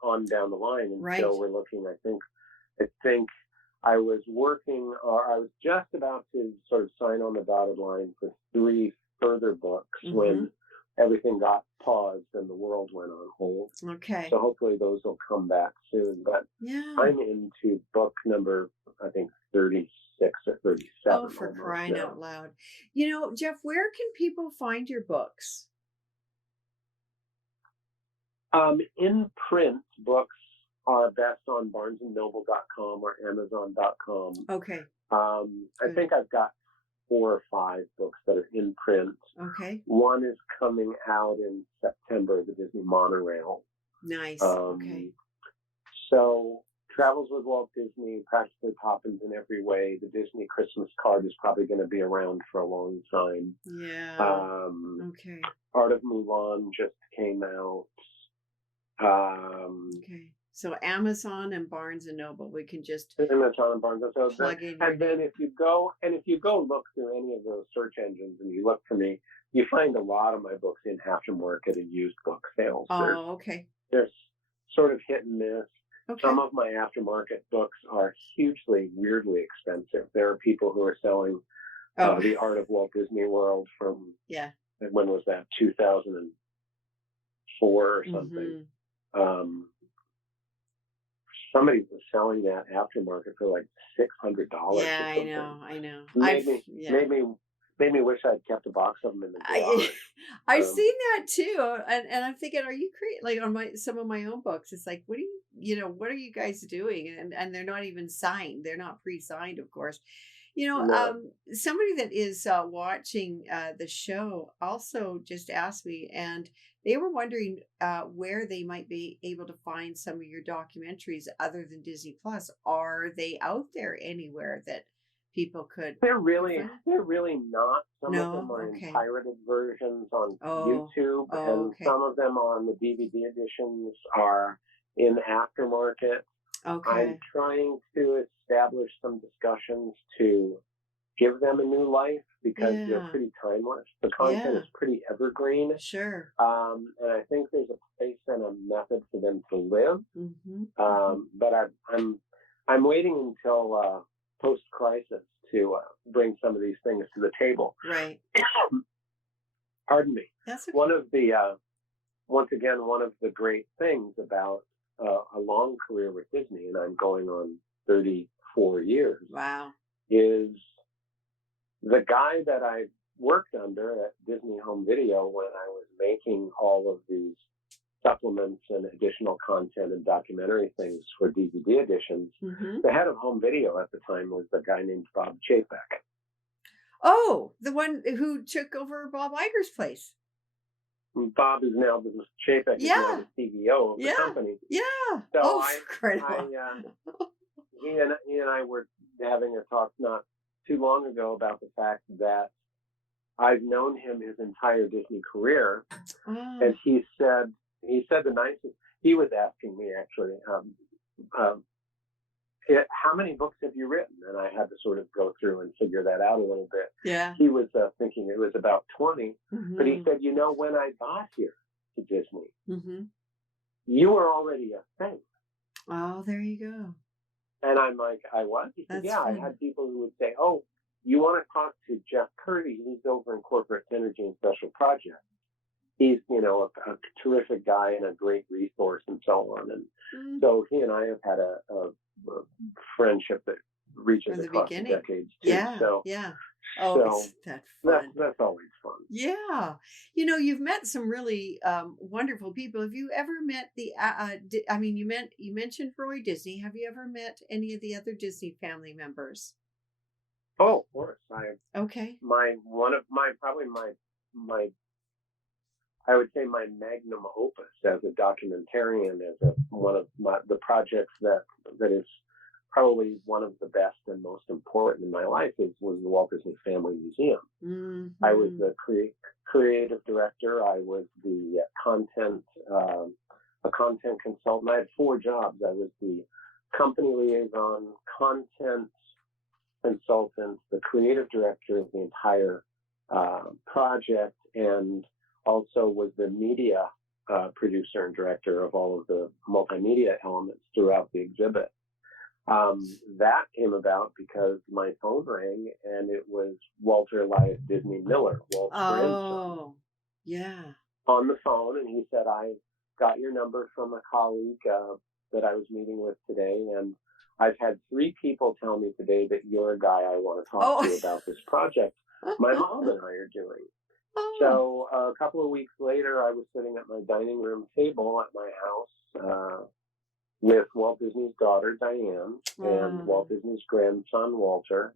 on down the line until we're looking. I think I was working, or I was just about to sort of sign on the dotted line for 3 further books when everything got paused and the world went on hold. Okay. So hopefully those will come back soon. But I'm into book number, I think, 36 or 37. Oh, for crying out loud. Jeff, where can people find your books? In print, books are best on barnesandnoble.com or amazon.com. Okay. I think I've got 4 or 5 books that are in print. Okay. One is coming out in September, the Disney Monorail. Nice. Okay. So Travels with Walt Disney, Practically Poppins in Every Way. The Disney Christmas card is probably going to be around for a long time. Yeah. Okay. Art of Mulan just came out. Okay. So Amazon and Barnes and Noble, we can just Amazon and Barnes and Noble. Plug in. And then if you go look through any of those search engines and you look for me, you find a lot of my books in aftermarket and used book sales. Okay. There's sort of hit and miss. Okay. Some of my aftermarket books are hugely, weirdly expensive. There are people who are selling The Art of Walt Disney World from when was that? 2004 or something. Somebody was selling that aftermarket for like $600. Yeah, I know. Made me wish I'd kept a box of them in the garage. I've seen that too, and I'm thinking, are you like on some of my own books? It's like, what are you guys doing? And they're not even signed. They're not pre-signed, of course. Somebody that is watching the show also just asked me, and they were wondering where they might be able to find some of your documentaries other than Disney Plus. Are they out there anywhere that people could? They're really not. Some of them are in pirated versions on YouTube, and some of them on the DVD editions are in aftermarket. Okay. I'm trying to establish some discussions to give them a new life because they're pretty timeless. The content is pretty evergreen. Sure. And I think there's a place and a method for them to live. But I'm waiting until post-crisis to bring some of these things to the table. Right. Pardon me. That's okay. One of the great things about a long career with Disney, and I'm going on 34 years. Wow. Is the guy that I worked under at Disney Home Video when I was making all of these supplements and additional content and documentary things for DVD editions. Mm-hmm. The head of home video at the time was a guy named Bob Chapek. Oh, the one who took over Bob Iger's place. Bob is now Chapek is now the CEO of the company. Yeah. So he and I were having a talk not too long ago about the fact that I've known him his entire Disney career, and he said the nicest. He was asking me actually, how many books have you written? And I had to sort of go through and figure that out a little bit. Yeah. He was thinking it was about 20, mm-hmm. but he said, when I got here to Disney, mm-hmm. you were already a thing. Oh, there you go. And I'm like, I was? He said, yeah, I had people who would say, oh, you want to talk to Jeff Kurtti? He's over in corporate synergy and special projects. He's, a terrific guy and a great resource and so on. And so he and I have had a friendship that reaches across the decades too. Yeah. So, yeah. Oh, that's fun. That's always fun. Yeah. You've met some really wonderful people. Have you ever met you mentioned Roy Disney. Have you ever met any of the other Disney family members? Oh, of course. I would say my magnum opus as a documentarian, as one of the projects that is probably one of the best and most important in my life was the Walt Disney Family Museum. Mm-hmm. I was the creative director. I was the a content consultant. I had 4 jobs. I was the company liaison, content consultant, the creative director of the entire project, and also was the media producer and director of all of the multimedia elements throughout the exhibit. That came about because my phone rang and it was Walter Elias Disney Miller, Walt's grandson. Yeah. On the phone, and he said, I got your number from a colleague that I was meeting with today, and I've had 3 people tell me today that you're a guy I want to talk to about this project my mom and I are doing. So a couple of weeks later, I was sitting at my dining room table at my house with Walt Disney's daughter, Diane, and Walt Disney's grandson, Walter,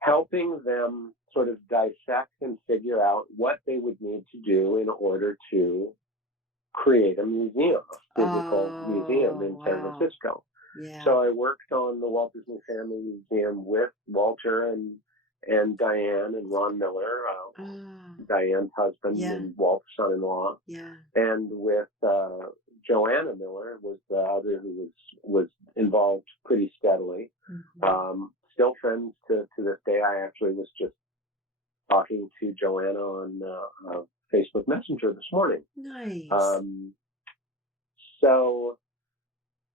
helping them sort of dissect and figure out what they would need to do in order to create a museum, a physical museum in San Francisco. Yeah. So I worked on the Walt Disney Family Museum with Walter and Diane and Ron Miller, Diane's husband and Walt's son-in-law, and with Joanna Miller was the other who was involved pretty steadily. Mm-hmm. Still friends to this day. I actually was just talking to Joanna on Facebook Messenger this morning. Nice. So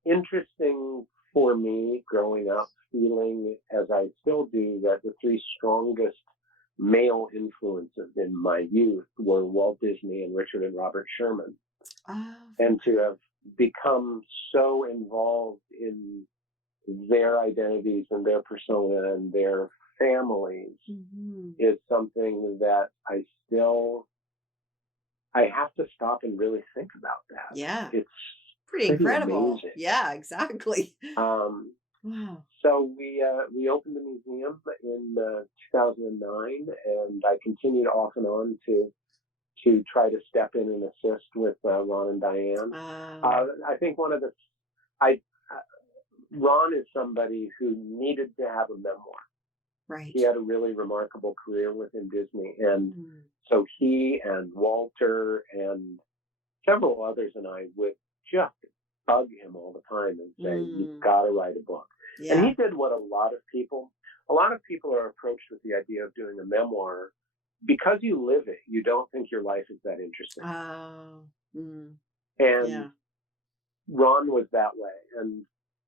interesting for me growing up, feeling as I still do that the 3 strongest male influences in my youth were Walt Disney and Richard and Robert Sherman. And to have become so involved in their identities and their persona and their families is something that I have to stop and really think about that. Yeah. It's pretty incredible. Amazing. Yeah, exactly. Wow. So we opened the museum in 2009, and I continued off and on to try to step in and assist with Ron and Diane. I think Ron is somebody who needed to have a memoir. Right. He had a really remarkable career within Disney, and so he and Walter and several others and I would just bug him all the time and say, you've got to write a book. Yeah. And he did what a lot of people are approached with the idea of doing a memoir. Because you live it, you don't think your life is that interesting. And Ron was that way. And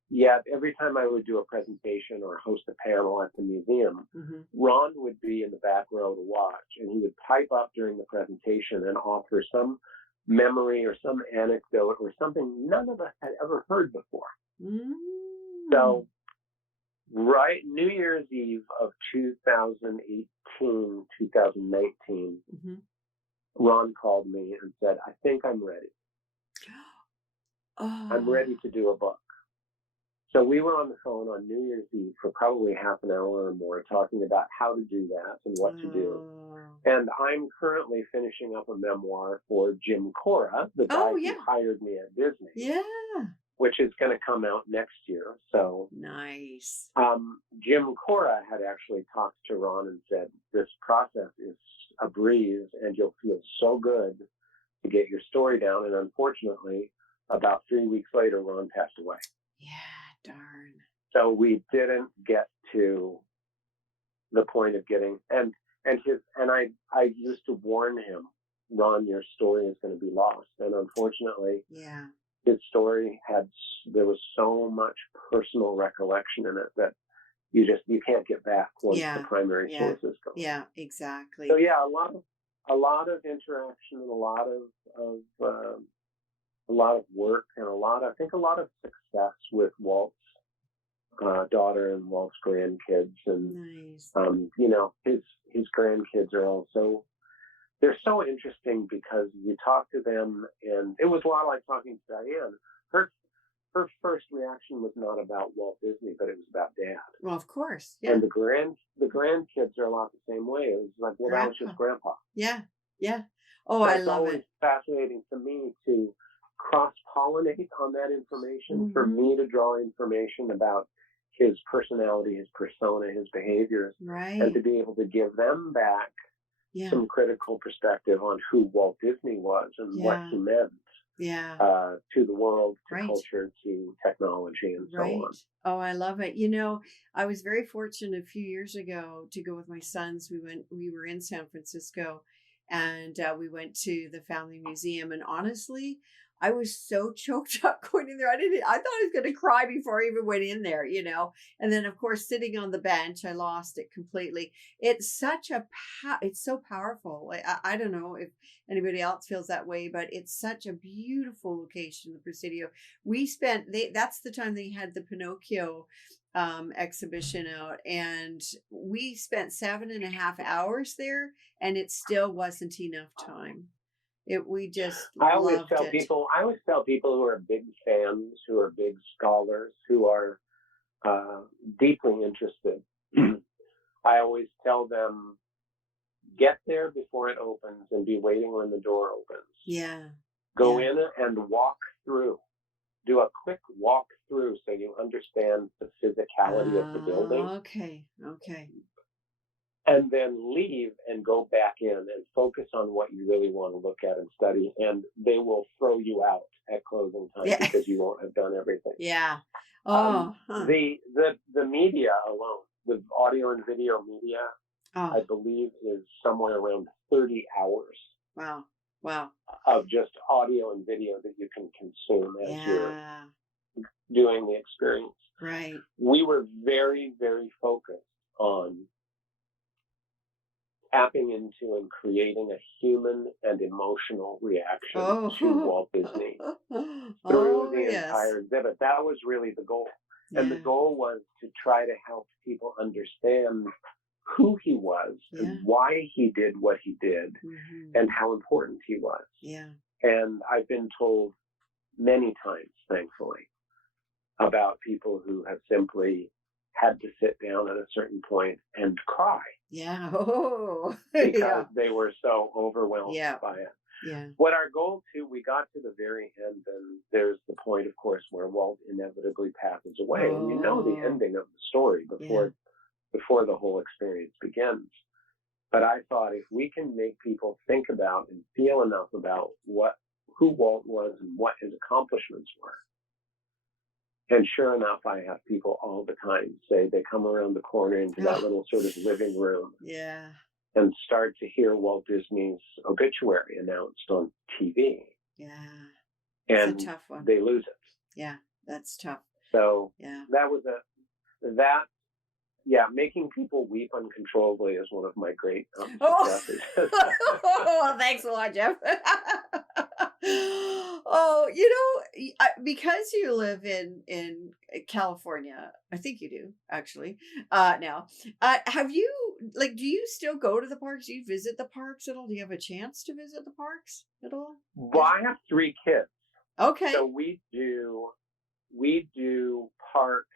yet every time I would do a presentation or host a panel at the museum, Ron would be in the back row to watch, and he would pipe up during the presentation and offer some memory or some anecdote or something none of us had ever heard before. So New Year's Eve of 2019, Ron called me and said, I think I'm ready. I'm Oh, ready to do a book. So we were on the phone on New Year's Eve for probably half an hour or more talking about how to do that and what to do. oh, And I'm currently finishing up a memoir for Jim Cora, the guy oh, who yeah, hired me at Disney, yeah, which is going to come out next year. So nice. Jim Cora had actually talked to Ron and said, this process is a breeze and you'll feel so good to get your story down. And unfortunately, about 3 weeks later, Ron passed away. Yeah, darn. So we didn't get to the point of getting, and I used to warn him, Ron, your story is going to be lost. And unfortunately, Yeah, his story there was so much personal recollection in it that you can't get back once the yeah, primary yeah, source is gone. yeah, exactly. So yeah, a lot of interaction and a lot of work and I think a lot of success with Walt's daughter and Walt's grandkids, and Nice. his grandkids are also, they're so interesting because you talk to them, and it was a lot like talking to Diane. Her first reaction was not about Walt Disney, but it was about Dad. Well, of course. Yeah. And the grandkids are a lot the same way. It was like, well, that was just Grandpa. Yeah. Yeah. Oh, So I it's love always it. fascinating to me to cross-pollinate on that information, for Mhm. me to draw information about his personality, his persona, his behaviors, and Right. to be able to give them back Yeah. some critical perspective on who Walt Disney was and what Yeah. he meant Yeah. to the world, to Right. culture, to technology, and so Right. on. Oh, I love it. I was very fortunate a few years ago to go with my sons. We were in San Francisco, and we went to the family museum. And honestly, I was so choked up going in there. I thought I was going to cry before I even went in there. And then of course, sitting on the bench, I lost it completely. It's it's so powerful. Like, I don't know if anybody else feels that way, but it's such a beautiful location, the Presidio. That's the time they had the Pinocchio exhibition out, and we spent 7.5 hours there, and it still wasn't enough time. We just I always loved tell it. people who are big fans, who are big scholars, who are deeply interested. I always tell them, get there before it opens and be waiting when the door opens. Yeah. Go in and walk through. Do a quick walk through so you understand the physicality of the building. Okay. And then leave and go back in and focus on what you really want to look at and study. And they will throw you out at closing time because you won't have done everything. Yeah. Oh. The media alone, the audio and video media, I believe is somewhere around 30 hours. Wow. Of just audio and video that you can consume as you're doing the experience. Right. We were very, very focused on tapping into and creating a human and emotional reaction to Walt Disney through the entire exhibit. That was really the goal. Yeah. And the goal was to try to help people understand who he was and why he did what he did, and how important he was. Yeah. And I've been told many times, thankfully, about people who have simply had to sit down at a certain point and cry. Yeah. Oh. Because they were so overwhelmed by it. Yeah. What our goal we got to the very end, and there's the point, of course, where Walt inevitably passes away. And you know the ending of the story before the whole experience begins. But I thought, if we can make people think about and feel enough about who Walt was and what his accomplishments were. And sure enough, I have people all the time say they come around the corner into that little sort of living room. Yeah. And start to hear Walt Disney's obituary announced on TV. Yeah. And it's a tough one. They lose it. Yeah, that's tough. So that was making people weep uncontrollably is one of my great successes. Oh, thanks a lot, Jeff. Because you live in California, I think you do actually. Now, have you like, do you still go to the parks? Do you visit the parks at all? Do you have a chance to visit the parks at all? Well, I have 3 kids, Okay. so we do parks.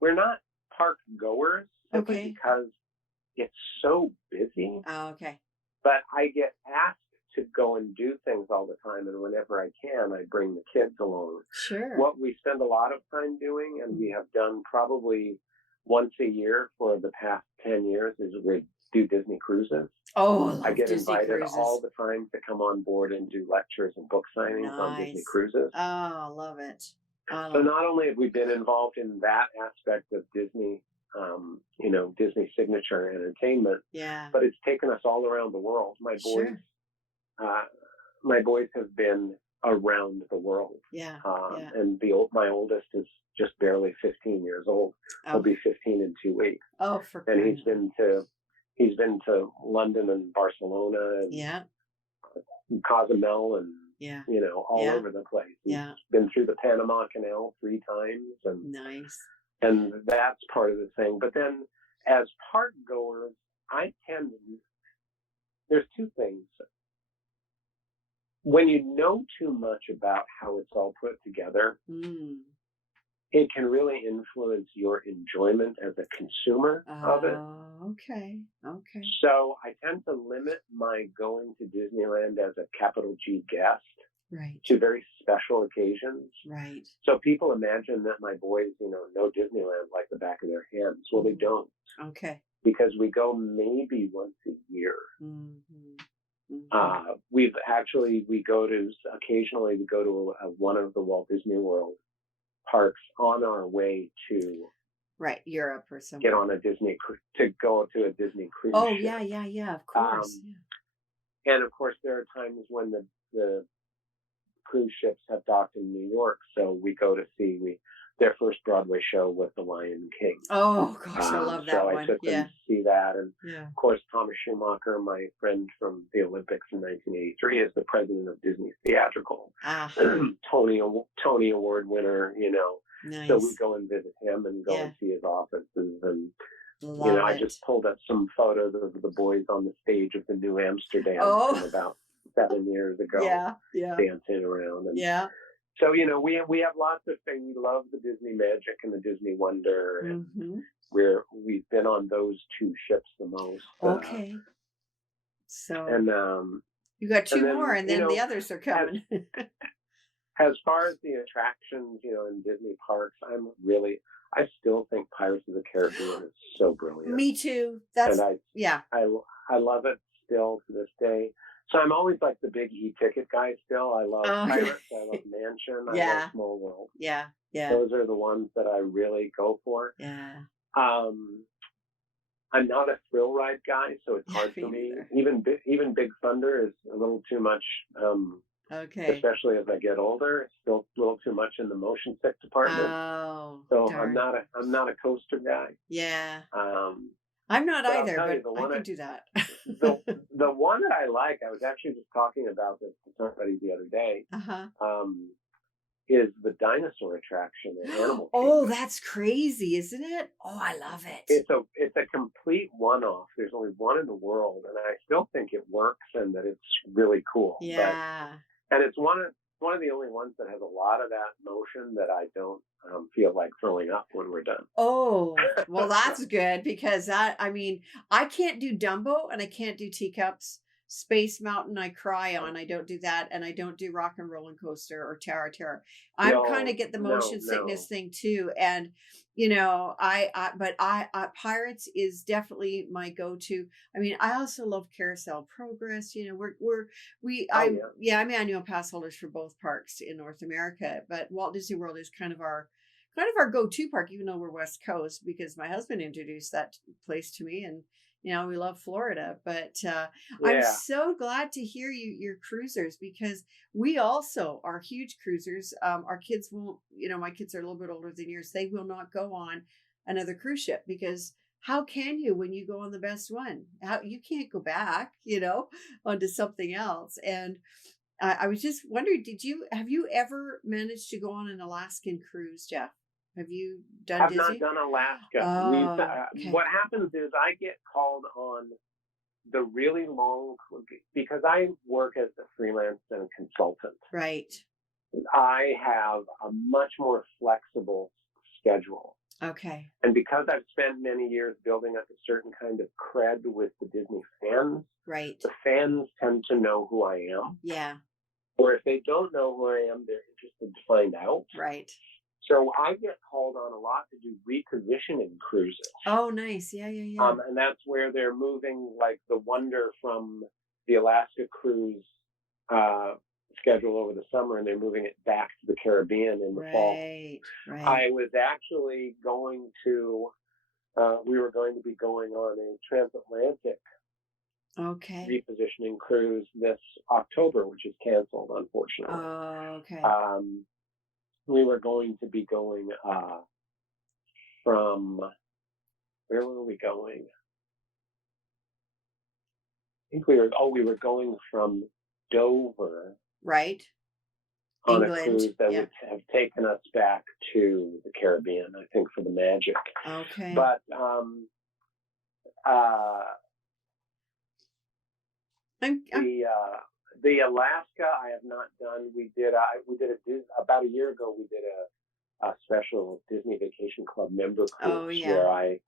We're not park goers simply Okay. because it's so busy. Oh, okay. But I get asked to go and do things all the time, and whenever I can, I bring the kids along. Sure. What we spend a lot of time doing, and we have done probably once a year for the past 10 years, is we do Disney cruises. Oh, I love I get Disney invited cruises. all the time to come on board and do lectures and book signings on Disney Nice. cruises. Oh, I love it. So not only have we been involved in that aspect of Disney, Disney signature entertainment, Yeah. but it's taken us all around the world. Sure. My boys have been around the world. Yeah. Yeah. And my oldest is just barely 15 years old. He'll Oh, be 15 in 2 weeks. oh, for And crying out. he's been to London and Barcelona and Yeah. Cozumel and Yeah. all Yeah. over the place. He's Yeah. been through the Panama Canal 3 times, Nice. and that's part of the thing. But then, as park goers, there's 2 things. When you know too much about how it's all put together, it can really influence your enjoyment as a consumer of it. Oh, okay. Okay. So I tend to limit my going to Disneyland as a capital G guest Right. to very special occasions. Right. So people imagine that my boys, know Disneyland like the back of their hands. Well, they don't, Okay. because we go maybe once a year. Mm-hmm. Mm-hmm. Occasionally we go to one of the Walt Disney World parks on our way to Right. Europe or something. get on a Disney to go to a Disney cruise Oh, ship. yeah. Of course. And of course, there are times when the cruise ships have docked in New York, so we go to see their first Broadway show was The Lion King. Oh, gosh, I love that so one. I took them to see that, and Yeah. of course, Thomas Schumacher, my friend from the Olympics in 1983, is the president of Disney Theatrical. Tony Award winner, Nice. So we go and visit him and go and see his offices, and I just pulled up some photos of the boys on the stage of the New Amsterdam from about 7 years ago, dancing around. And so, we have lots of things. We love the Disney magic and the Disney wonder, and we've been on those 2 ships the most. Okay. So and you got 2 more, and then the others are coming. As far as the attractions, in Disney parks, I still think Pirates of the Caribbean is so brilliant. Me too. That's I love it still to this day. So I'm always like the big e-ticket guy still. I love Pirates. I love Mansion. I love Small World. Yeah. Those are the ones that I really go for. Yeah. I'm not a thrill ride guy, so it's hard for me. Even Big Thunder is a little too much. Okay. Especially as I get older, it's still a little too much in the motion sick department. Oh. So darn. I'm not a coaster guy. Yeah. I'm not either, but I can do that. the one that I like, I was actually just talking about this to somebody the other day. Is the dinosaur attraction at Animal Kingdom. Oh, that's crazy, isn't it? Oh, I love it. It's a complete one-off. There's only one in the world, and I still think it works and that it's really cool. Yeah. And it's one of the only ones that has a lot of that motion that I don't feel like throwing up when we're done. Oh, well, that's good, because I can't do Dumbo and I can't do Teacups. Space Mountain I cry on. I don't do that, and I don't do Rock and Roller Coaster or Terra Terra. I'm kind of get the motion sickness thing too, and I Pirates is definitely my go-to. I mean, I also love Carousel Progress. I'm annual pass holders for both parks in North America, but Walt Disney World is kind of our go-to park, even though we're West Coast, because my husband introduced that place to me, and we love Florida, but I'm so glad to hear you're cruisers, because we also are huge cruisers. Our kids won't, my kids are a little bit older than yours. They will not go on another cruise ship, because how can you when you go on the best one? You can't go back, onto something else. And I was just wondering, have you ever managed to go on an Alaskan cruise, Jeff? Have you done Have not Disney? done Alaska. Oh, okay. What happens is I get called on the really long, because I work as a freelance and a consultant. Right. I have a much more flexible schedule. Okay. And because I've spent many years building up a certain kind of cred with the Disney fans, Right. the fans tend to know who I am. Yeah. Or if they don't know who I am, they're interested to find out. Right. So I get called on a lot to do repositioning cruises. Oh, nice. Yeah, yeah, yeah. And that's where they're moving like the Wonder from the Alaska cruise schedule over the summer, and they're moving it back to the Caribbean in the fall. Right. I was actually going to, we were going to be going on a transatlantic repositioning cruise this October, which is canceled, unfortunately. Oh, okay. We were going to be going from, where were we going? I think we were going from Dover. Right. On England. a cruise that would have taken us back to the Caribbean, I think, for the magic. Okay. But the Alaska I have not done. We did about a year ago. We did a special Disney Vacation Club member cruise where I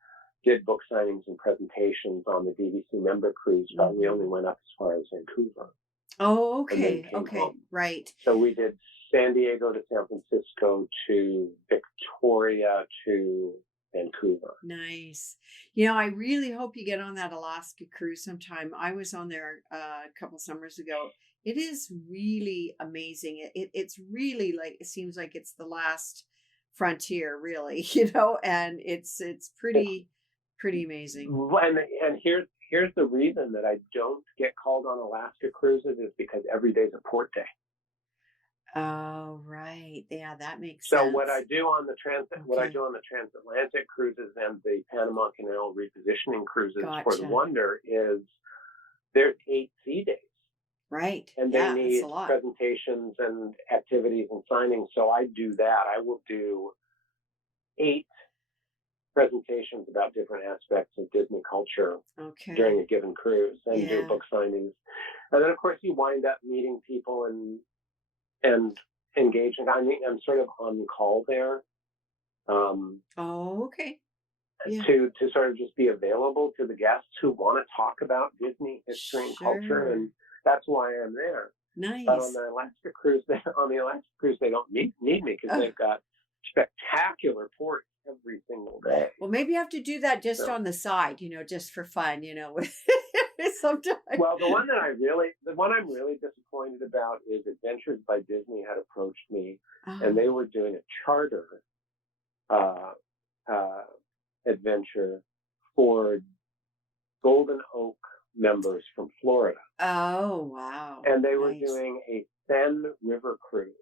did book signings and presentations on the DVC member cruise, but we only went up as far as Vancouver. Oh, okay. Okay. Home. Right. So we did San Diego to San Francisco to Victoria to Vancouver. Nice. You know, I really hope you get on that Alaska cruise sometime. I was on there a couple summers ago. It is really amazing. It's really like, it seems like it's the last frontier, really, you know, and it's pretty amazing. And here's the reason that I don't get called on Alaska cruises is because every day's a port day. Oh, right. Yeah, that makes sense. So what I do on the transatlantic cruises and the Panama Canal repositioning cruises for the Wonder is there's 8 sea days. Right. And they need presentations and activities and signings. So I do that. I will do 8 presentations about different aspects of Disney culture during a given cruise and do book signings. And then, of course, you wind up meeting people and engaging. I mean, I'm sort of on call there. To sort of just be available to the guests who want to talk about Disney history and culture, and that's why I'm there. Nice. But on the Alaska cruise, they don't need me because they've got spectacular ports every single day. Well, maybe you have to do that just on the side, you know, just for fun, you know. Sometimes. Well, the one I'm really disappointed about is Adventures by Disney had approached me, and they were doing a charter adventure for Golden Oak members from Florida. Oh, wow. And they were doing a Seine River cruise.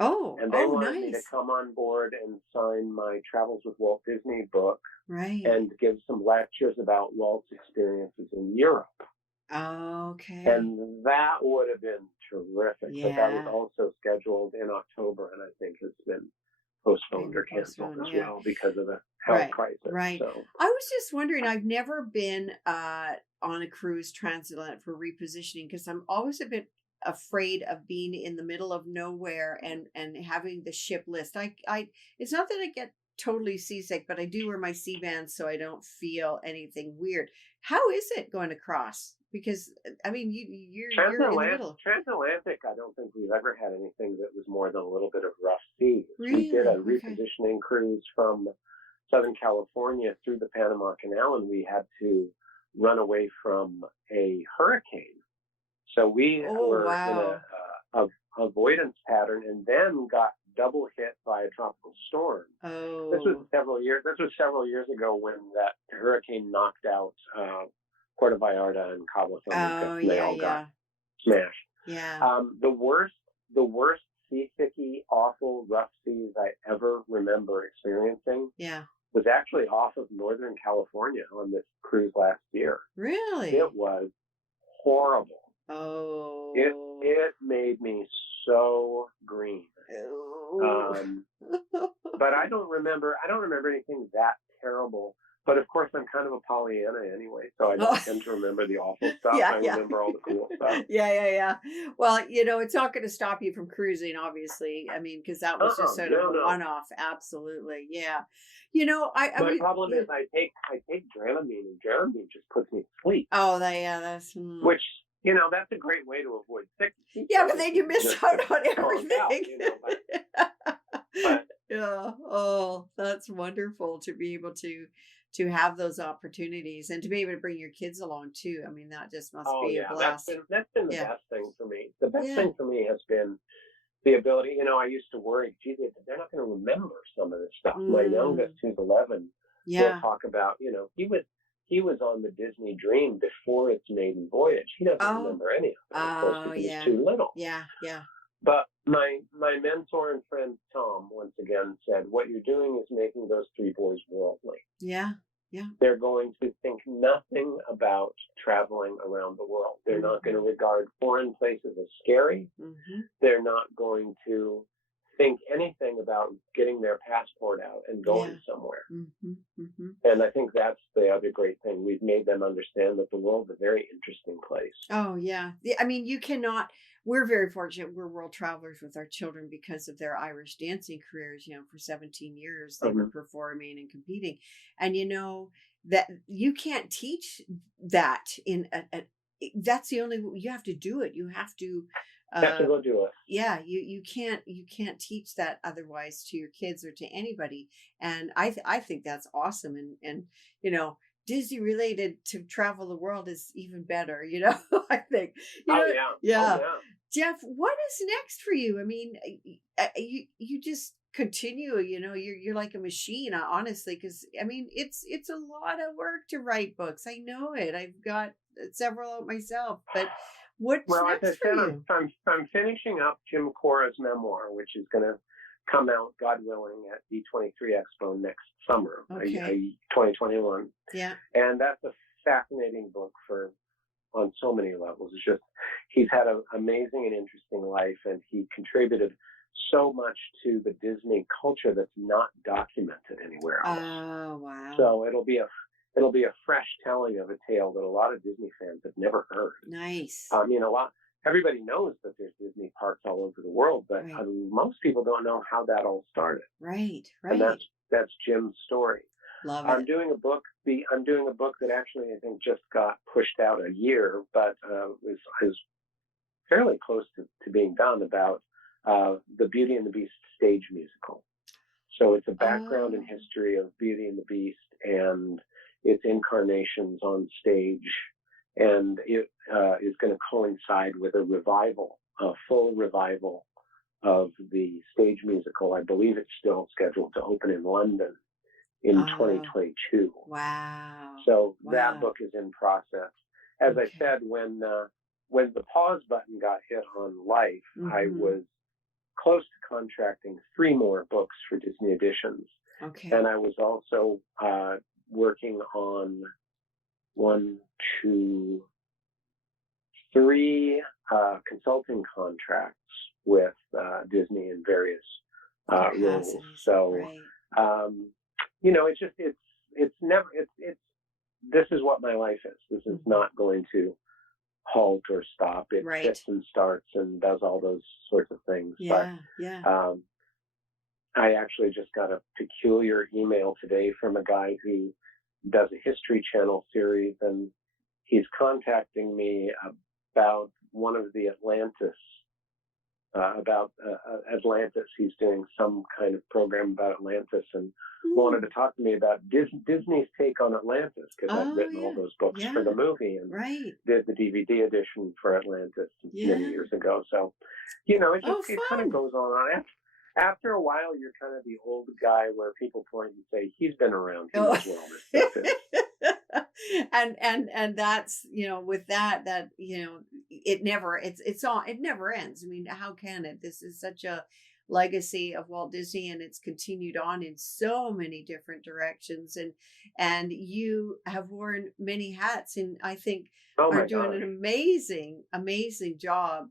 Oh, and they wanted me to come on board and sign my Travels with Walt Disney book, and give some lectures about Walt's experiences in Europe. Okay. And that would have been terrific. Yeah. But that was also scheduled in October, and I think has been postponed or canceled as well because of the health crisis. Right. So. I was just wondering, I've never been on a cruise transatlantic for repositioning because I'm always a bit afraid of being in the middle of nowhere and having the ship list. I it's not that I get totally seasick, but I do wear my sea bands so I don't feel anything weird. How is it going across? Because I mean, you're in the middle. Transatlantic, I don't think we've ever had anything that was more than a little bit of rough seas. Really? We did a repositioning cruise from Southern California through the Panama Canal, and we had to run away from a hurricane. So we were in a avoidance pattern, and then got double hit by a tropical storm. Oh. This was several years ago when that hurricane knocked out Puerto Vallarta and Cabo San Lucas. Oh, and they all got smashed. Yeah. The worst seasicky, awful, rough seas I ever remember experiencing. Yeah. Was actually off of Northern California on this cruise last year. Really? It was horrible. Oh. It made me so green. Oh. But I don't remember anything that terrible. But of course, I'm kind of a Pollyanna anyway, so I don't Oh, tend to remember the awful stuff. yeah, I yeah. remember all the cool stuff. Yeah. Well, it's not going to stop you from cruising, obviously. I mean, because that was just sort of No, a no. one-off. Absolutely. Yeah. I My would, problem yeah. is I take Dramamine, and Dramamine just puts me to sleep. Oh, that's, Which that's a great way to avoid sickness. yeah, but then you miss Just out on conk out, everything. but Yeah. Oh, that's wonderful to be able to have those opportunities and to be able to bring your kids along too. I mean, that just must oh be a yeah, that's blast. been the Yeah. best thing for me. The best Yeah. thing for me has been the ability. I used to worry, gee, they're not going to remember some of this stuff. My Mm, youngest, who's 11, will yeah. talk about, he was on the Disney Dream before its maiden voyage. He doesn't Oh. remember any of it, of course, Oh, because he's yeah. too little. Yeah. Yeah. But my mentor and friend Tom once again said, what you're doing is making those three boys worldly. Yeah. Yeah. They're going to think nothing about traveling around the world. They're not going to regard foreign places as scary. Mm-hmm. They're not going to think anything about getting their passport out and going Yeah. somewhere. Mm-hmm. Mm-hmm. And I think that's the other great thing. We've made them understand that the world's a very interesting place. Oh, yeah. I mean, we're very fortunate. We're world travelers with our children because of their Irish dancing careers. For 17 years, they were performing and competing. And that you can't teach that that's the only, you have to do it. You have to, Have to go do it. yeah, you can't teach that otherwise to your kids or to anybody. And I think that's awesome. And Disney related to travel the world is even better, I think. Oh yeah. Yeah. Oh yeah. Jeff, what is next for you? I mean, you just continue, you're like a machine, honestly, because I mean, it's a lot of work to write books. I know it. I've got several out myself, but what's Well, as I next for said, you? I'm finishing up Jim Cora's memoir, which is going to come out, God willing, at D23 Expo next summer, Okay. 2021. Yeah. And that's a fascinating book on so many levels. It's just, he's had an amazing and interesting life, and he contributed so much to the Disney culture that's not documented anywhere else. Oh, wow. So it'll be a fresh telling of a tale that a lot of Disney fans have never heard. Nice. Everybody knows that there's Disney parks all over the world, but Right. Most people don't know how that all started. Right. And that's Jim's story. Love I'm it. doing a book. I'm doing a book that actually I think just got pushed out a year, but is fairly close to being done, about the Beauty and the Beast stage musical. So it's a background and history of Beauty and the Beast and its incarnations on stage, and it is going to coincide with a full revival of the stage musical. I believe it's still scheduled to open in London in 2022. Wow. So that book is in process. As I said, when the pause button got hit on life, I was close to contracting 3 more books for Disney Editions. Okay. And I was also working on 1, 2, 3 consulting contracts with Disney in various roles. So, right. this is what my life is. This is not going to halt or stop. It sits and starts and does all those sorts of things. Yeah. I actually just got a peculiar email today from a guy who does a History Channel series, and he's contacting me about one of the Atlantis. Atlantis. He's doing some kind of program about Atlantis, and wanted to talk to me about Disney's take on Atlantis, because I've written all those books for the movie and did the DVD edition for Atlantis many years ago. So, it kind of goes on. After a while, you're kind of the old guy where people point and say, he's been around. He knows what all this stuff is. and that's, with that, it never ends. I mean, how can it? This is such a legacy of Walt Disney, and it's continued on in so many different directions. And you have worn many hats. And I think Oh are my doing gosh. an amazing job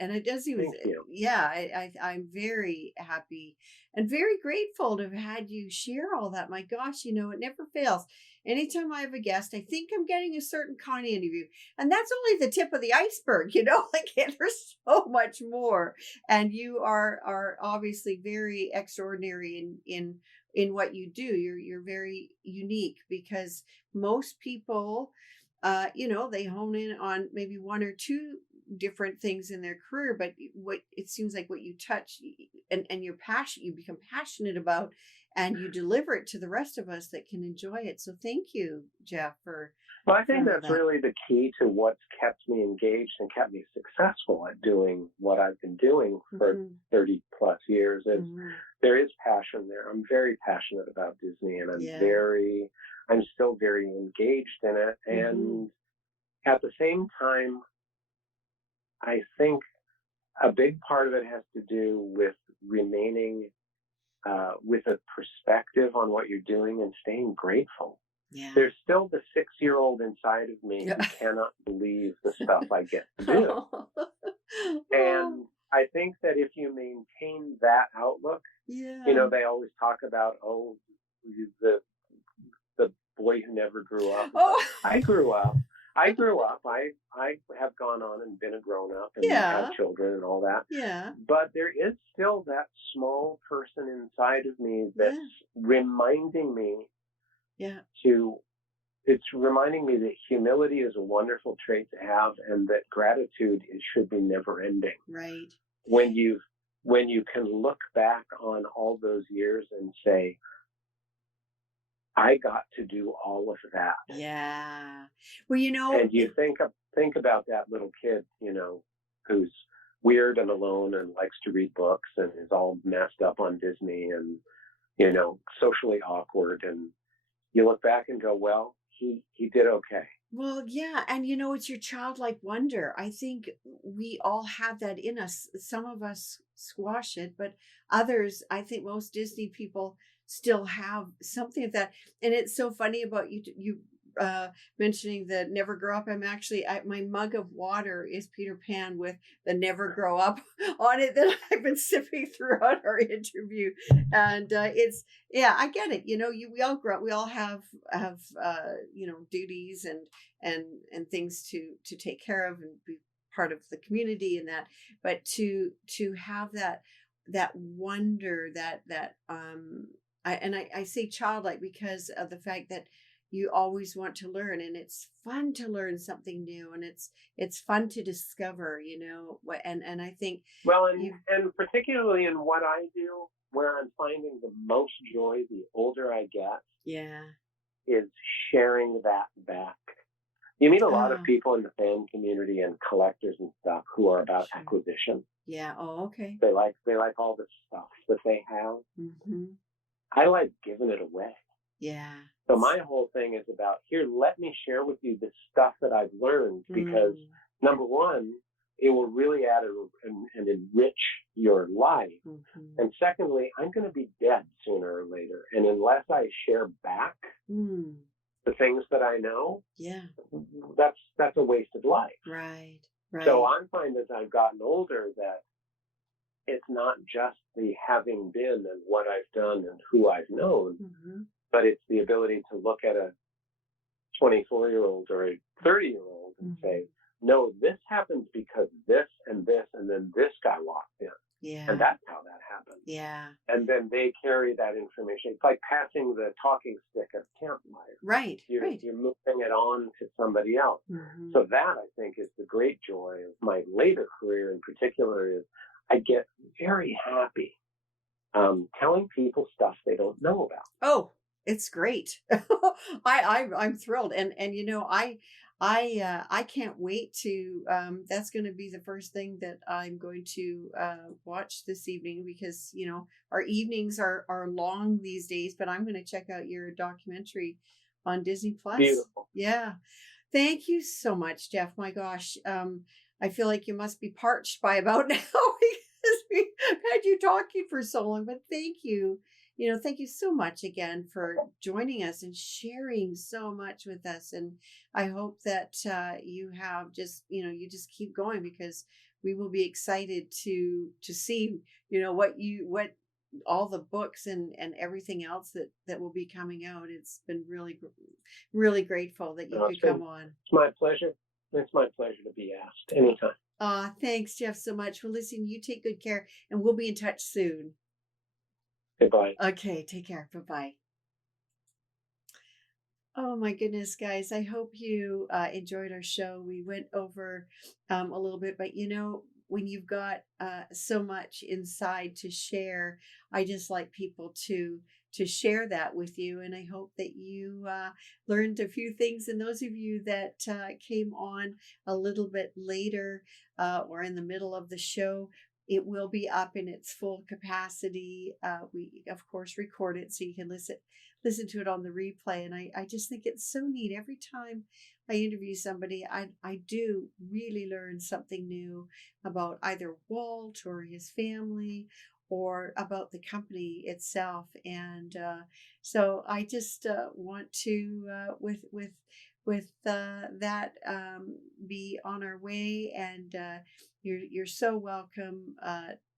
and it doesn't even, Thank you. yeah, I'm very happy and very grateful to have had you share all that. My gosh, it never fails. Anytime I have a guest, I think I'm getting a certain kind of interview. And that's only the tip of the iceberg, like there's so much more. And you are obviously very extraordinary in what you do. You're very unique because most people they hone in on maybe one or two different things in their career, but what it seems like what you touch and your passion, you become passionate about, and you deliver it to the rest of us that can enjoy it. So thank you, Jeff, Well, I for think all that's that. really the key to what's kept me engaged and kept me successful at doing what I've been doing for Hmm. 30 plus years is Hmm. there is passion there. I'm very passionate about Disney and Yeah. I'm still very engaged in it. Hmm. And at the same time, I think a big part of it has to do with remaining with a perspective on what you're doing and staying grateful. Yeah. There's still the 6-year-old inside of me who Yeah. cannot believe the stuff I get to do. Oh, And I think that if you maintain that outlook, yeah. they always talk about, oh, the the boy who never grew up. It's like, Oh, I grew up. I grew up. I have gone on and been a grown up and had yeah. children and all that. Yeah. But there is still that small person inside of me that's Yeah. reminding me Yeah. to it's reminding me that humility is a wonderful trait to have and that gratitude should be never ending. Right. When you can look back on all those years and say, I got to do all of that. Yeah. Well, And you think about that little kid, who's weird and alone and likes to read books and is all messed up on Disney and, socially awkward. And you look back and go, well, he did okay. well, yeah, and it's your childlike wonder. I think we all have that in us. Some of us squash it, but others, I think most Disney people still have something of that. And it's so funny about you mentioning the never grow up. My mug of water is Peter Pan with the never grow up on it that I've been sipping throughout our interview. And it's, yeah, I get it. We all grow up, we all have duties and things to take care of and be part of the community and that, but to have that wonder, I say childlike because of the fact that you always want to learn, and it's fun to learn something new, and it's fun to discover, and I think Well, you, and particularly in what I do, where I'm finding the most joy the older I get yeah. is sharing that back. You meet a lot of Oh, people in the fan community and collectors and stuff who are about sure. acquisition. Yeah. Oh, okay. They like all the stuff that they have. Mm-hmm. I like giving it away. Yeah. So my whole thing is about here, let me share with you the stuff that I've learned because Mm. number one, it will really add and enrich your life. Mm-hmm. And secondly, I'm going to be dead sooner or later. And unless I share back Mm. the things that I know, Yeah. that's a wasted life. Right. So Right. I'm finding as I've gotten older that it's not just the having been and what I've done and who I've known, Mm-hmm. but it's the ability to look at a 24-year-old or a 30-year-old and Mm-hmm. say, no, this happens because this and this, and then this guy walked in. And Yeah. that's how that happened. Yeah. And then they carry that information. It's like passing the talking stick at a campfire. Right. You're Right. moving it on to somebody else. Mm-hmm. So that, I think, is the great joy of my later career in particular is I get very happy telling people stuff they don't know about. Oh, it's great. I'm thrilled, and I can't wait to. That's going to be the first thing that I'm going to watch this evening because our evenings are long these days. But I'm going to check out your documentary on Disney Plus. Beautiful. Yeah, thank you so much, Jeff. My gosh, I feel like you must be parched by about now because we had you talking for so long. But thank you. thank you so much again for joining us and sharing so much with us. And I hope that you have just, you just keep going, because we will be excited to see, what all the books and everything else that will be coming out. It's been really grateful that you No, could come on. it's my pleasure. It's my pleasure to be asked anytime. Thanks, Jeff, so much. Well, listen, you take good care, and we'll be in touch soon. Goodbye. Okay, take care. Bye-bye. Oh my goodness, guys. I hope you enjoyed our show. We went over a little bit, but when you've got so much inside to share, I just like people to share that with you. And I hope that you learned a few things. And those of you that came on a little bit later or in the middle of the show, it will be up in its full capacity. We, of course, record it so you can listen to it on the replay. And I just think it's so neat. Every time I interview somebody, I do really learn something new about either Walt or his family, or about the company itself. And so I just want to, with that, be on our way. And you're so welcome,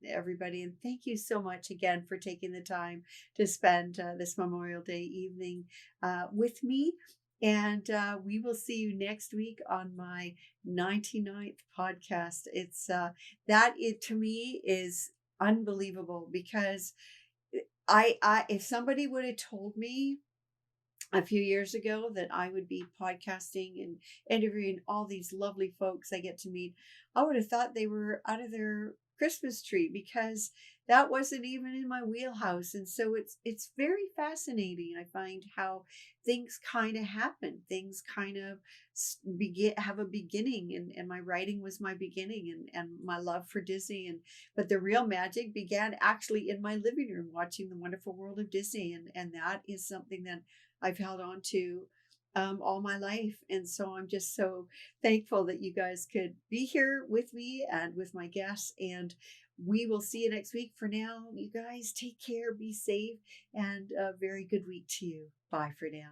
everybody. And thank you so much again for taking the time to spend this Memorial Day evening with me. And we will see you next week on my 99th podcast. It's it to me is unbelievable, because I if somebody would have told me a few years ago that I would be podcasting and interviewing all these lovely folks I get to meet, I would have thought they were out of their Christmas tree, because that wasn't even in my wheelhouse. And so it's very fascinating. I find how things kind of happen. Things kind of have a beginning, and my writing was my beginning, and my love for Disney. But the real magic began actually in my living room watching The Wonderful World of Disney, and that is something that I've held on to all my life. And so I'm just so thankful that you guys could be here with me and with my guests. And we will see you next week. For now, you guys take care, be safe, and a very good week to you. Bye for now.